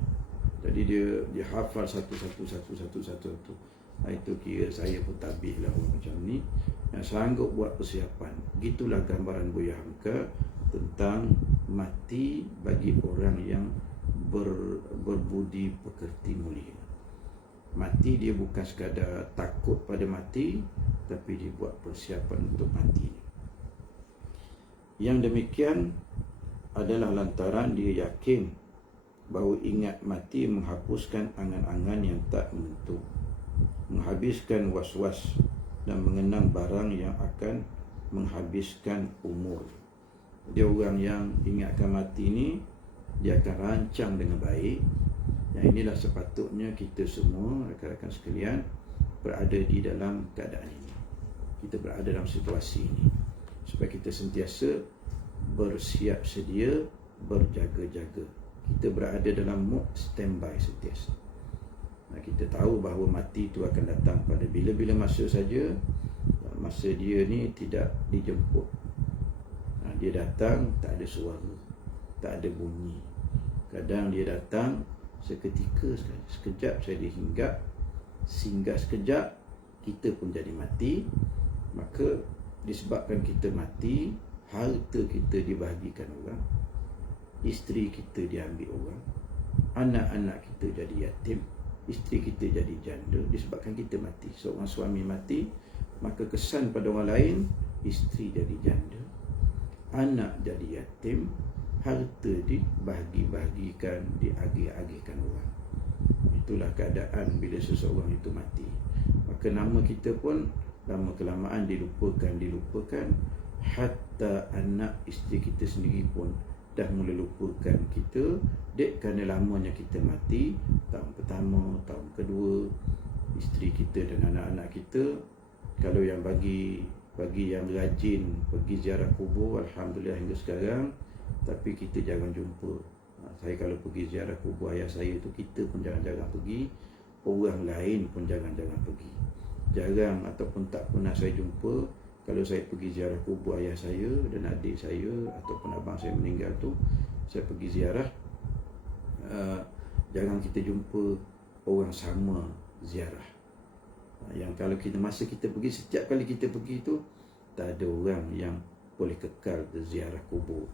Jadi dia hafal satu. Itu kira saya pun tabik lah orang macam ni yang sanggup buat persiapan. Gitulah gambaran Buya Hamka tentang mati bagi orang yang berbudi pekerti mulia. Mati dia bukan sekadar takut pada mati, tapi dia buat persiapan untuk mati. Yang demikian adalah lantaran dia yakin bahawa ingat mati menghapuskan angan-angan yang tak menentu, menghabiskan was-was dan mengenang barang yang akan menghabiskan umur. Dia orang yang ingatkan mati ni, dia akan rancang dengan baik. Yang inilah sepatutnya kita semua, rakan-rakan sekalian, berada di dalam keadaan ini. Kita berada dalam situasi ini supaya kita sentiasa bersiap sedia, berjaga-jaga. Kita berada dalam mood standby sentiasa. Kita tahu bahawa mati itu akan datang pada bila-bila masa saja. Masa dia ni tidak dijemput. Dia datang tak ada suara, tak ada bunyi. Kadang dia datang seketika sekali, sekejap saya dihinggap, singgah sekejap, kita pun jadi mati. Maka disebabkan kita mati, harta kita dibahagikan orang, isteri kita diambil orang, anak-anak kita jadi yatim, isteri kita jadi janda disebabkan kita mati. Seorang suami mati, maka kesan pada orang lain, isteri jadi janda, anak jadi yatim, harta dibahagi-bahagikan, diagih-agihkan orang. Itulah keadaan bila seseorang itu mati. Maka nama kita pun lama kelamaan dilupakan. Hatta anak isteri kita sendiri pun dah mula lupakan kita. Dek kerana lamanya kita mati, tahun pertama, tahun kedua, isteri kita dan anak-anak kita, kalau yang bagi yang rajin pergi ziarah kubur, alhamdulillah hingga sekarang, tapi kita jarang jumpa. Saya kalau pergi ziarah kubur ayah saya tu, kita pun jarang-jarang pergi, orang lain pun jarang-jarang pergi. Jarang ataupun tak pernah saya jumpa. Kalau saya pergi ziarah kubur ayah saya dan adik saya ataupun abang saya meninggal tu, saya pergi ziarah, jarang kita jumpa orang sama ziarah. Yang kalau kita masa kita pergi, setiap kali kita pergi tu, tak ada orang yang boleh kekal ziarah kubur.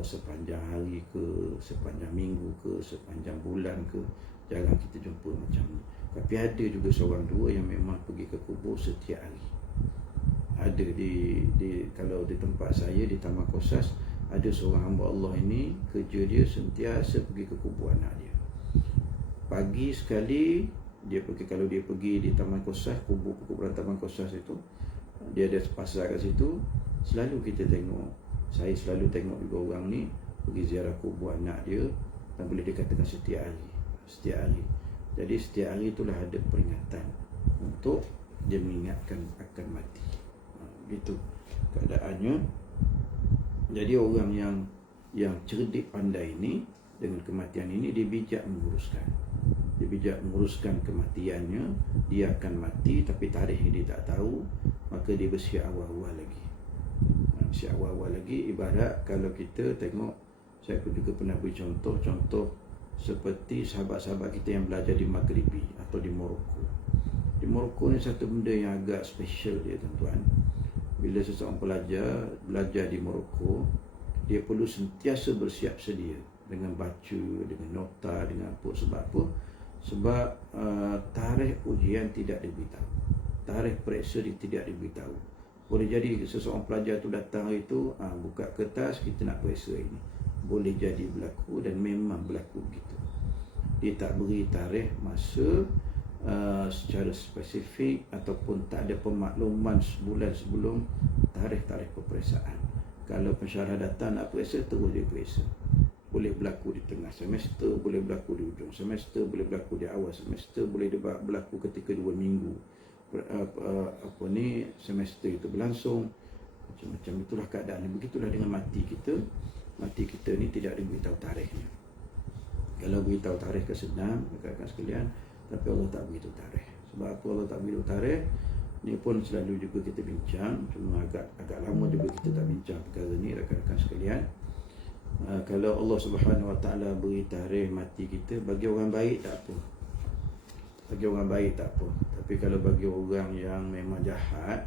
sepanjang hari ke, sepanjang minggu ke, sepanjang bulan ke, jarang kita jumpa macam ni. Tapi ada juga seorang dua yang memang pergi ke kubur setiap hari. Ada di kalau di tempat saya di Taman Kosas, ada seorang hamba Allah ini, kerja dia sentiasa pergi ke kubur anak dia. Pagi sekali dia pergi, kalau dia pergi di Taman Kosas, kuburan Taman Kosas itu, dia ada pasar kat situ, selalu kita tengok, saya selalu tengok juga orang ni pergi ziarah kubur anak dia, dan boleh dikatakan setiap hari. Jadi setiap hari itulah ada peringatan untuk dia mengingatkan akan mati. Begitu keadaannya. Jadi orang yang cerdik pandai ini, dengan kematian ini dia bijak menguruskan kematiannya. Dia akan mati tapi tarikh dia tak tahu, maka dia bersiap awal-awal lagi. Ibarat kalau kita tengok, saya juga pernah beri contoh seperti sahabat-sahabat kita yang belajar di Maghribi atau di Morocco. Di Morocco ni satu benda yang agak special dia, tuan-tuan. Bila seseorang belajar di Morocco, dia perlu sentiasa bersiap sedia dengan baca, dengan nota, dengan apa. Sebab apa? Sebab tarikh ujian tidak diberitahu, tarikh periksa tidak diberitahu. Boleh jadi seseorang pelajar tu datang itu, buka kertas, kita nak periksa ini, boleh jadi berlaku, dan memang berlaku begitu. Dia tak beri tarikh masa secara spesifik, ataupun tak ada pemakluman sebulan sebelum tarikh peperiksaan. Kalau pensyarah datang nak periksa, terus dia periksa. Boleh berlaku di tengah semester, boleh berlaku di hujung semester, boleh berlaku di awal semester, boleh berlaku ketika 2 minggu semester itu berlangsung. Macam-macam itulah keadaan. Begitulah dengan mati kita. Mati kita ni tidak diberitahu tarikhnya. Kalau beritahu tarikh ke senang, rekan-rekan sekalian, tapi Allah tak beritahu tarikh. Sebab apa Allah tak beritahu tarikh? Ni pun selalu juga kita bincang, cuma agak lama juga kita tak bincang perkara ni, rekan-rekan sekalian. Kalau Allah Subhanahu Wa Taala beri tarikh mati kita, bagi orang baik tak apa. Tapi kalau bagi orang yang memang jahat,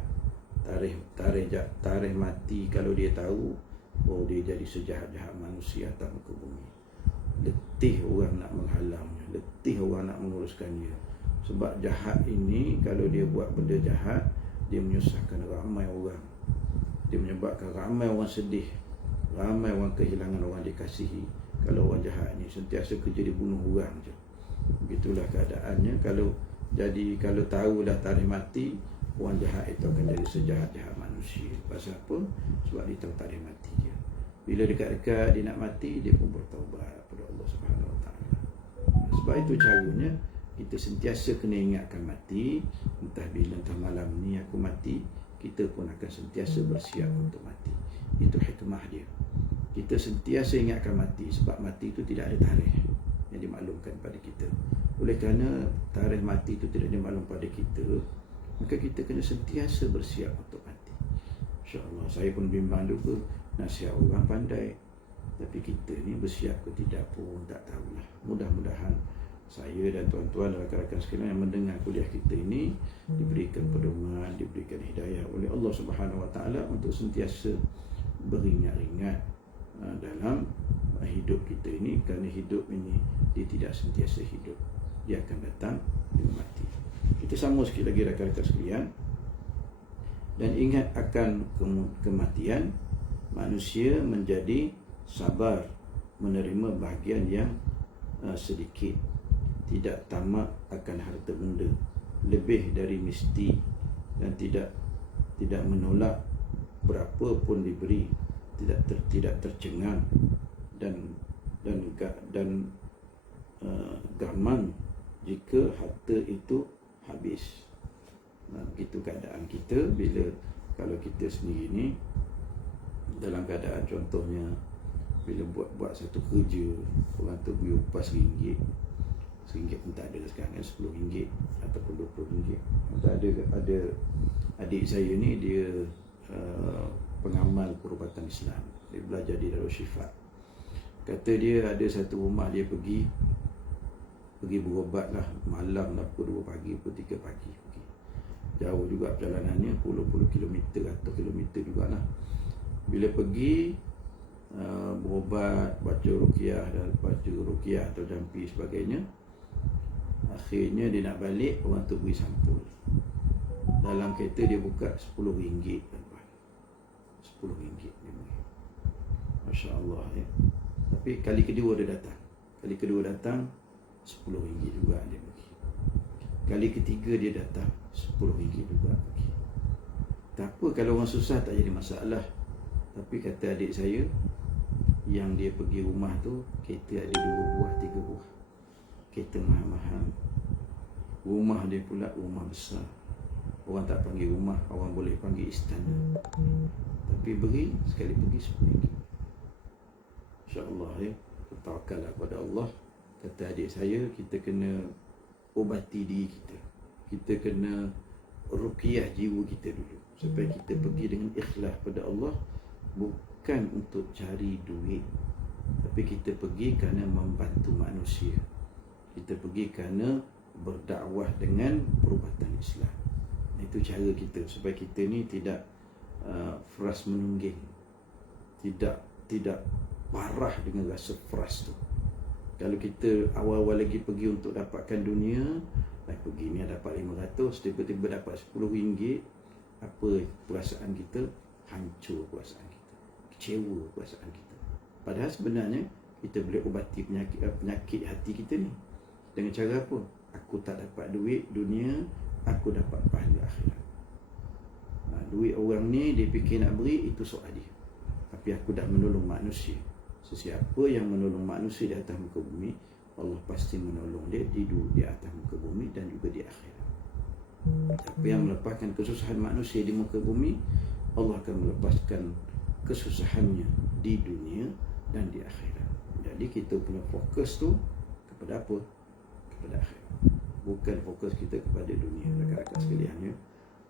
tarikh mati kalau dia tahu, dia jadi sejahat-jahat manusia atas muka bumi. Letih orang nak menghalangnya, letih orang nak menguruskannya. Sebab jahat ini, kalau dia buat benda jahat, dia menyusahkan ramai orang. Dia menyebabkan ramai orang sedih, ramai orang kehilangan orang dikasihi. Kalau orang jahat ni sentiasa kerja dia bunuh orang je. Begitulah keadaannya. Kalau tahu dah tarikh mati, orang jahat itu akan jadi sejahat-jahat manusia. Pasal apa? Sebab dia tahu tarikh mati dia. Bila dekat-dekat dia nak mati, dia pun bertaubat kepada Allah Subhanahu Wa Taala. Sebab itu caranya kita sentiasa kena ingatkan mati. Entah bila, entah malam ni aku mati, kita pun akan sentiasa bersiap untuk mati. Itu hikmah dia. Kita sentiasa ingatkan mati, sebab mati itu tidak ada tarikh yang dimaklumkan pada kita. Oleh kerana tarikh mati itu tidak dimaklum pada kita, maka kita kena sentiasa bersiap untuk mati. InsyaAllah, saya pun bimbang juga nasihat orang pandai, tapi kita ni bersiap ke tidak pun tak tahulah. Mudah-mudahan saya dan tuan-tuan dan rakan-rakan sekalian yang mendengar kuliah kita ini diberikan pedoman, diberikan hidayah oleh Allah Subhanahu Wa Taala untuk sentiasa beringat-ingat dalam hidup kita ini. Kerana hidup ini dia tidak sentiasa hidup, dia akan datang dengan mati. Kita sambung sikit lagi rakan-rakan sekalian. Dan ingat akan kematian, manusia menjadi sabar menerima bahagian yang sedikit, tidak tamak akan harta benda lebih dari mesti, dan tidak menolak berapa pun diberi, tidak tercengang dan gaman jika harta itu habis. Begitu keadaan kita kalau kita sendiri ni dalam keadaan, contohnya bila buat satu kerja, orang tu beri upah RM1 pun tak ada sekarang kan, RM10 ataupun RM20. Ada adik saya ni, dia pengamal perubatan Islam, dia belajar di Darul Syifa. Kata dia ada satu rumah dia pergi berubat lah, malam lah pukul 2 pagi, pukul 3 pagi. Jauh juga perjalanannya, puluh-puluh kilometer atau kilometer jugalah. Bila pergi, berubat, baca ruqyah dan baca ruqyah atau jampi sebagainya. Akhirnya dia nak balik, orang tu beri sampul. Dalam kereta dia buka RM10, tuan-tuan. RM10 dia beri. Masya Allah ya. Tapi kali kedua dia datang. Kali kedua datang RM10 juga dia bagi. Kali ketiga dia datang RM10 juga bagi. Tak apa kalau orang susah tak jadi masalah. Tapi kata adik saya, yang dia pergi rumah tu, kereta ada 2 buah, 3 buah. Kereta mahal-mahal. Rumah dia pula rumah besar. Orang tak panggil rumah, orang boleh panggil istana. Tapi beri, sekali pergi RM10. InsyaAllah ya, bertawakallah kepada Allah. Kata adik saya, kita kena obati diri kita. Kita kena ruqyah jiwa kita dulu. Supaya kita pergi dengan ikhlas pada Allah. Bukan untuk cari duit, tapi kita pergi kerana membantu manusia. Kita pergi kerana berdakwah dengan perubatan Islam. Itu cara kita supaya kita ni tidak frust menungging, tidak parah dengan rasa frust tu. Kalau kita awal-awal lagi pergi untuk dapatkan dunia, pergi ni dapat 500, tiba-tiba dapat RM10, apa perasaan kita? Hancur perasaan kita, kecewa perasaan kita. Padahal sebenarnya kita boleh ubati penyakit hati kita ni dengan cara apa? Aku tak dapat duit dunia, aku dapat pahala akhirat. Duit orang ni dia fikir nak beri, itu soal dia. Tapi aku dah menolong manusia. Sesiapa yang menolong manusia di atas muka bumi, Allah pasti menolong dia di atas muka bumi dan juga di akhirat. Tapi yang melepaskan kesusahan manusia di muka bumi, Allah akan melepaskan kesusahannya di dunia dan di akhirat. Jadi kita punya fokus tu kepada apa? Kepada akhirat. Bukan fokus kita kepada dunia. Rakan-rakan sekalian ya.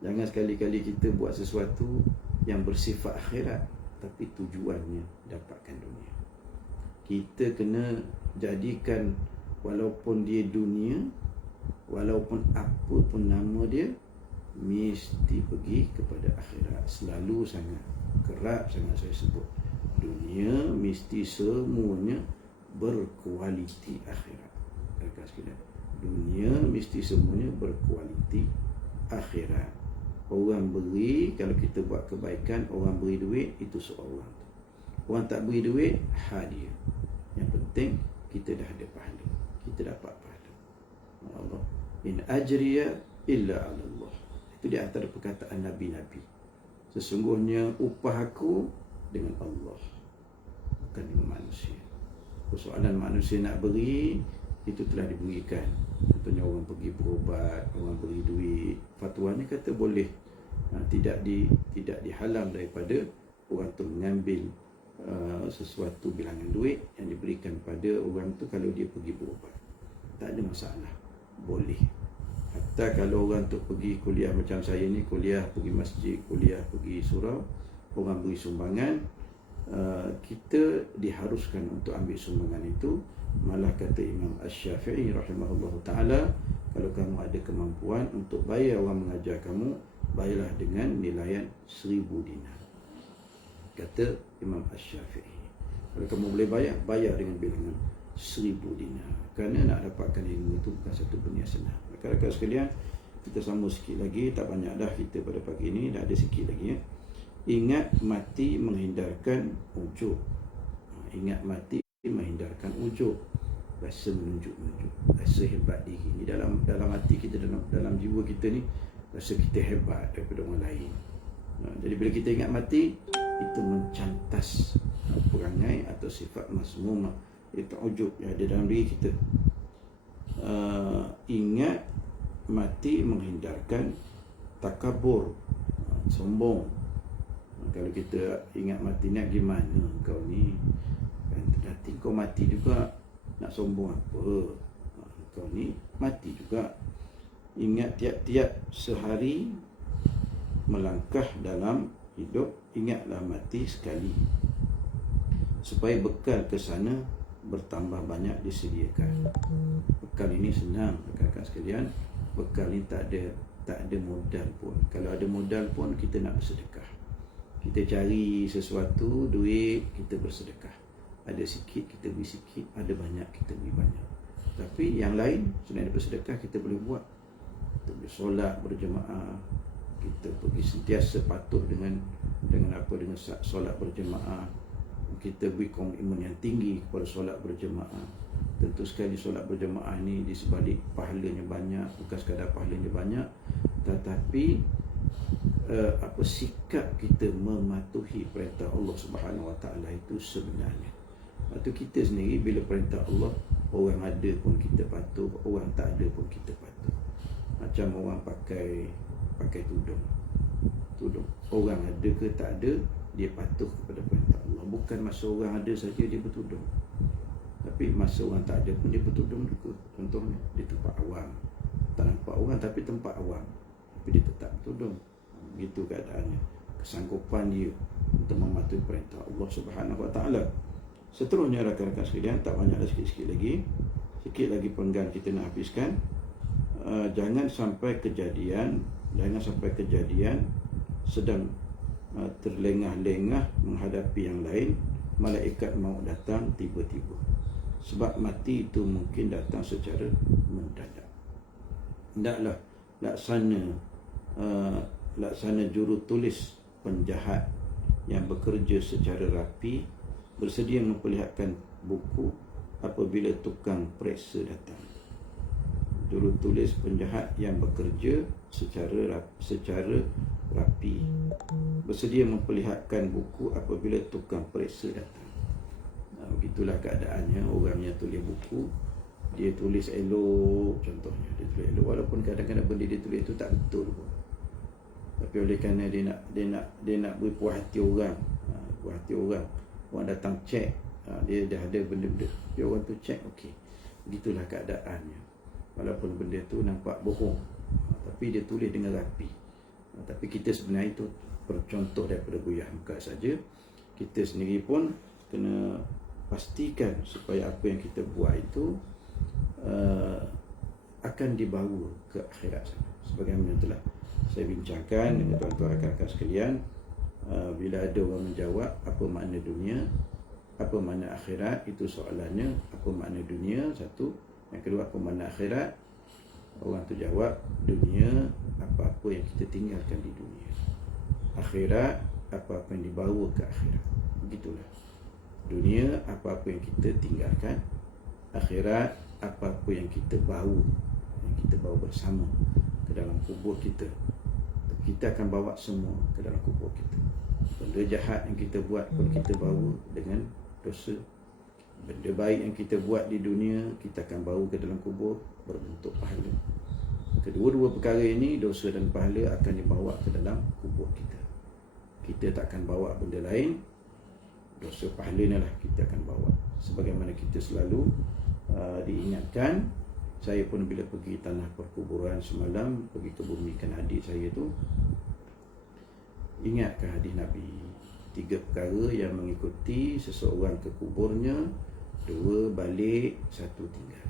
Jangan sekali-kali kita buat sesuatu yang bersifat akhirat tapi tujuannya dapatkan dunia. Kita kena jadikan walaupun dia dunia, walaupun apa pun nama dia, mesti pergi kepada akhirat. Selalu sangat, kerap sangat saya sebut, dunia mesti semuanya berkualiti akhirat. Rakan sekalian, dunia mesti semuanya berkualiti akhirat. Orang beri, kalau kita buat kebaikan, orang beri duit, itu soal orang tu. Orang tak beri duit, hadiah. Yang penting kita dah ada pahala, kita dapat pahala. Allah, in ajriya illa 'ala Allah. Itu di antara perkataan nabi-nabi. Sesungguhnya upah aku dengan Allah, bukan dengan manusia. Persoalan manusia nak beri, itu telah diberikan. Contohnya orang pergi berubat, orang beri duit, fatwa ni kata boleh, tidak dihalang daripada orang tu mengambil sesuatu bilangan duit yang diberikan pada orang tu kalau dia pergi berubat. Tak ada masalah, boleh. Hatta kalau orang tu pergi kuliah macam saya ni, kuliah pergi masjid, kuliah pergi surau, orang beri sumbangan, kita diharuskan untuk ambil sumbangan itu. Malah kata Imam Asy-Syafi'i rahimahullah ta'ala, kalau kamu ada kemampuan untuk bayar orang mengajar kamu, bayarlah dengan nilaian 1000 dinar. Kata Imam Asy-Syafi'i, kalau kamu boleh bayar, bayar dengan bilangan 1000 dinar. Kerana nak dapatkan ilmu itu bukan satu benda senang. Rakan-rakan sekalian, kita sambung sikit lagi, tak banyak dah kita pada pagi ini, dah ada sikit lagi ya. Ingat mati menghindarkan ujub. Ingat mati menghindarkan ujub. Rasa menunjuk-nunjuk, rasa hebat diri ni dalam hati kita, dalam jiwa kita ni, rasa kita hebat daripada orang lain. Jadi bila kita ingat mati, itu mencantas perangai atau sifat mazmumah, itu ujub yang ada dalam diri kita. Ingat mati menghindarkan takabur, sombong. Kalau kita ingat mati ni, gimana kau ni, kan nanti kau mati juga, nak sombong apa? Kau ni mati juga. Ingat tiap-tiap sehari melangkah dalam hidup, ingatlah mati sekali, supaya bekal ke sana bertambah banyak disediakan. Bekal ini senang, rakan-rakan sekalian. Bekal ini tak ada modal pun. Kalau ada modal pun kita nak bersedekah. Kita cari sesuatu, duit, kita bersedekah. Ada sikit, kita beri sikit. Ada banyak, kita beri banyak. Tapi yang lain, selain daripada sedekah, kita boleh buat. Kita boleh solat berjemaah. Kita pergi sentiasa patuh dengan solat berjemaah. Kita beri komitmen yang tinggi kepada solat berjemaah. Tentu sekali solat berjemaah ni di sebalik pahalanya banyak, bukan sekadar pahalanya banyak, tetapi sikap kita mematuhi perintah Allah Subhanahu Wa Taala itu sebenarnya. Lepas kita sendiri bila perintah Allah, orang ada pun kita patuh, orang tak ada pun kita patuh. Macam orang pakai tudung. Orang ada ke tak ada, dia patuh kepada perintah Allah. Bukan masa orang ada saja dia bertudung, tapi masa orang tak ada pun dia bertudung juga. Contohnya di tempat awam, tak nampak orang tapi tempat awam, tapi dia tetap bertudung. Begitu keadaannya, kesanggupan dia untuk mematuhi perintah Allah Subhanahu Wa Taala. Seterusnya rakan-rakan sekalian, tak banyak dah, sikit lagi penggan kita nak habiskan. Jangan sampai kejadian sedang terlengah-lengah menghadapi yang lain, malaikat maut datang tiba-tiba. Sebab mati itu mungkin datang secara mendadak. Hendaklah laksana jurutulis penjahat yang bekerja secara rapi bersedia memperlihatkan buku apabila tukang periksa datang. Jurutulis penjahat yang bekerja secara rapi bersedia memperlihatkan buku apabila tukang periksa datang. Begitulah keadaannya orang yang tulis buku. Dia tulis elok, contohnya dia tulis elok, walaupun kadang-kadang benda dia tulis itu tak betul pun. Tapi oleh kerana dia nak beri puas hati orang, orang datang cek, dia dah ada benda-benda, dia orang tu cek, okey. Begitulah keadaannya. Walaupun benda tu nampak bohong, tapi dia tulis dengan rapi. Tapi kita sebenarnya itu percontoh daripada buyah muka saja. Kita sendiri pun kena pastikan supaya apa yang kita buat itu akan dibawa ke akhirat sana. Sebagaimana telah saya bincangkan dengan tuan-tuan rakan-rakan sekalian, bila ada orang menjawab apa makna dunia, apa makna akhirat, itu soalannya, apa makna dunia, satu. Yang kedua, apa makna akhirat? Orang tu jawab, dunia apa-apa yang kita tinggalkan di dunia, akhirat apa-apa yang dibawa ke akhirat. Begitulah. Dunia apa-apa yang kita tinggalkan, akhirat apa-apa yang kita bawa bersama ke dalam kubur kita. Kita akan bawa semua ke dalam kubur kita. Benda jahat yang kita buat pun kita bawa dengan dosa. Benda baik yang kita buat di dunia, kita akan bawa ke dalam kubur berbentuk pahala. Kedua-dua perkara ini, dosa dan pahala, akan dibawa ke dalam kubur kita. Kita tak akan bawa benda lain, dosa pahala lah kita akan bawa. Sebagaimana kita selalu diingatkan, saya pun bila pergi tanah perkuburan semalam, pergi kebumikan adik saya tu, ingatkan hadis Nabi, 3 perkara yang mengikuti seseorang ke kuburnya, 2 balik, 1 tinggal.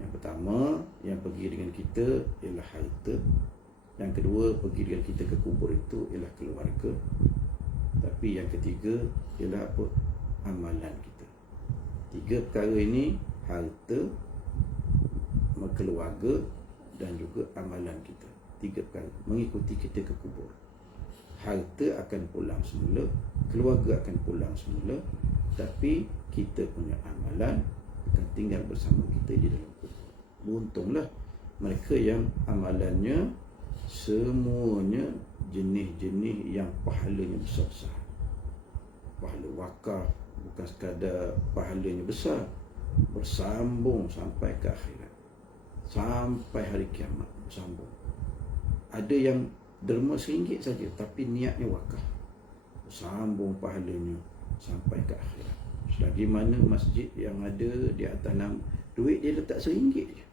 Yang pertama yang pergi dengan kita ialah harta. Yang kedua, pergi dengan kita ke kubur itu ialah keluarga. Tapi yang ketiga ialah apa? Amalan kita. 3 perkara ini, harta, keluarga dan juga amalan kita. 3 perkara mengikuti kita ke kubur. Harta akan pulang semula, keluarga akan pulang semula, tapi kita punya amalan akan tinggal bersama kita di dalam kubur. Beruntunglah mereka yang amalannya semuanya jenis-jenis yang pahalanya besar-besar. Pahala wakaf, bukan sekadar pahalanya besar, bersambung sampai ke akhirat, sampai hari kiamat bersambung. Ada yang derma RM1 saja tapi niatnya wakaf, bersambung pahalanya sampai ke akhirat. Selagi mana masjid yang ada di atas nama, duit dia letak RM1 je,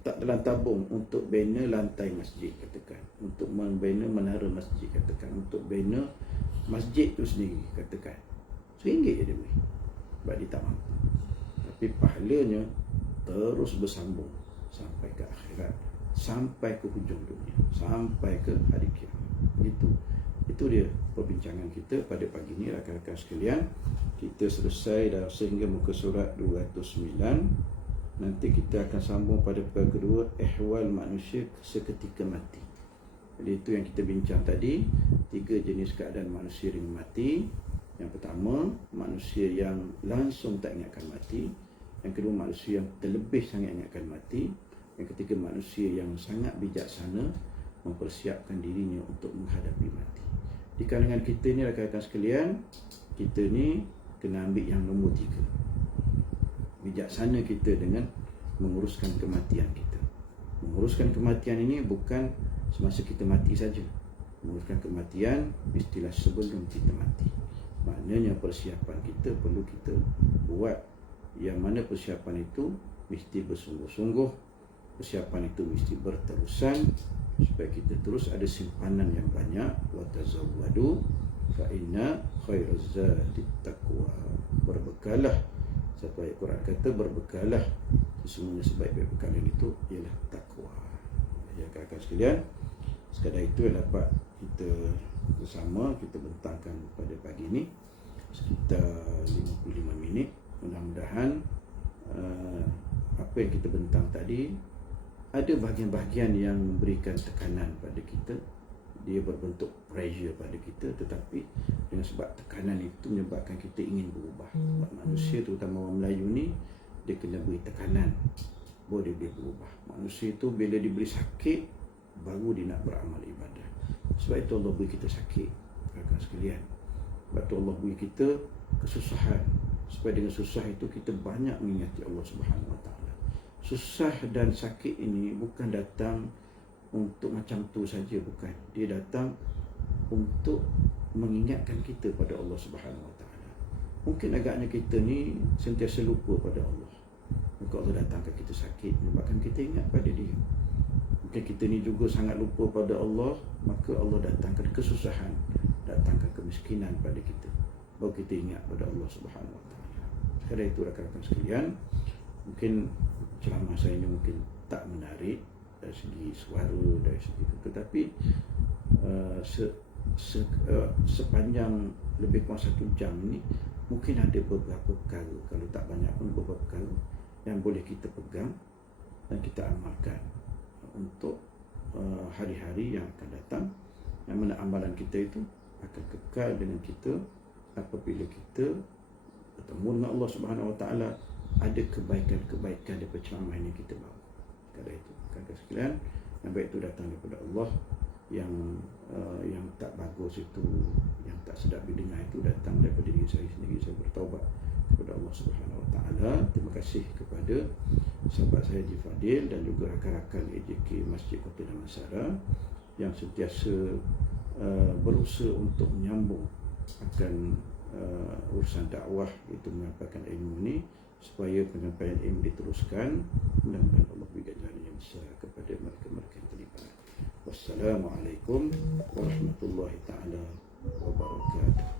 tak dalam tabung untuk bina lantai masjid, katakan, untuk membina menara masjid, katakan, untuk bina masjid tu sendiri, katakan, RM1 je dia beri, sebab dia tak mampu. Tapi pahalanya terus bersambung sampai ke akhirat, sampai ke hujung dunia, sampai ke hari kiamat. Begitu Itu dia perbincangan kita pada pagi ini, rakan-rakan sekalian. Kita selesai dah sehingga muka surat 209. Nanti kita akan sambung pada perkara kedua, ehwal manusia seketika mati. Jadi itu yang kita bincang tadi, 3 jenis keadaan manusia yang mati. Yang pertama, manusia yang langsung tak ingatkan mati. Yang kedua, manusia yang terlebih sangat ingatkan mati. Yang ketiga, manusia yang sangat bijaksana mempersiapkan dirinya untuk menghadapi mati. Di kalangan kita ni, rakan-rakan sekalian, kita ni kena ambil yang nombor 3. Bijaksana kita dengan menguruskan kematian kita. Menguruskan kematian ini bukan semasa kita mati saja. Menguruskan kematian istilah sebelum kita mati. Maknanya persiapan kita perlu kita buat. Yang mana persiapan itu mesti bersungguh-sungguh. Persiapan itu mesti berterusan supaya kita terus ada simpanan yang banyak. Wa tazawwadu fa inna khairaz zadi taqwa. Berbekalah. Satu ayat Quran kata berbekalah. Sesungguhnya sebaik-baik bekalan itu ialah takwa. Ya, kakak sekalian, sekadar itu yang dapat kita bersama kita bentangkan pada pagi ini, sekitar 55 minit. Mudah-mudahan apa yang kita bentang tadi ada bahagian-bahagian yang memberikan tekanan pada kita. Dia berbentuk pressure pada kita, tetapi dengan sebab tekanan itu menyebabkan kita ingin berubah. Manusia, terutama orang Melayu ni, dia kena beri tekanan baru dia boleh berubah. Manusia itu bila diberi sakit baru dia nak beramal ibadah. Sebab itu Allah beri kita sakit, rakan sekalian. Sebab itu Allah beri kita kesusahan, supaya dengan susah itu kita banyak mengingati Allah Subhanahu Wa Taala. Susah dan sakit ini bukan datang untuk macam tu saja, bukan. Dia datang untuk mengingatkan kita pada Allah Subhanahu Wa Taala. Mungkin agaknya kita ni sentiasa lupa pada Allah. Maka Allah datangkan kita sakit menyebabkan kita ingat pada Dia. Mungkin kita ni juga sangat lupa pada Allah, maka Allah datangkan kesusahan, datangkan kemiskinan pada kita, baru kita ingat pada Allah Subhanahu Wa Taala. Sekadar itu rakan-rakan sekalian, mungkin ceramah saya ini mungkin tak menarik dari segi suara, dari segi itu, tetapi sepanjang lebih kurang 1 jam ni mungkin ada beberapa perkara, kalau tak banyak pun beberapa perkara yang boleh kita pegang dan kita amalkan untuk hari-hari yang akan datang, yang mana amalan kita itu akan kekal dengan kita apabila kita bertemu dengan Allah Subhanahu Wa Taala. Ada kebaikan-kebaikan daripada ceramah ini kita bawa. Kadang itu, kakak sekalian, yang baik itu datang daripada Allah, yang tak bagus itu, yang tak sedap didengar itu datang daripada diri saya sendiri. Saya bertaubat kepada Allah Subhanahu Wa Taala. Terima kasih kepada sahabat saya Haji Fadil dan juga rakan-rakan AJK Masjid Kota Damansara yang sentiasa berusaha untuk menyambung akan urusan dakwah, itu menyampaikan ilmu ini, supaya penyampaian ilmu diteruskan. Mudah-mudahan Allah beri ganjaran yang besar kepada mereka-mereka yang terlibat. Wassalamualaikum warahmatullahi taala wabarakatuh.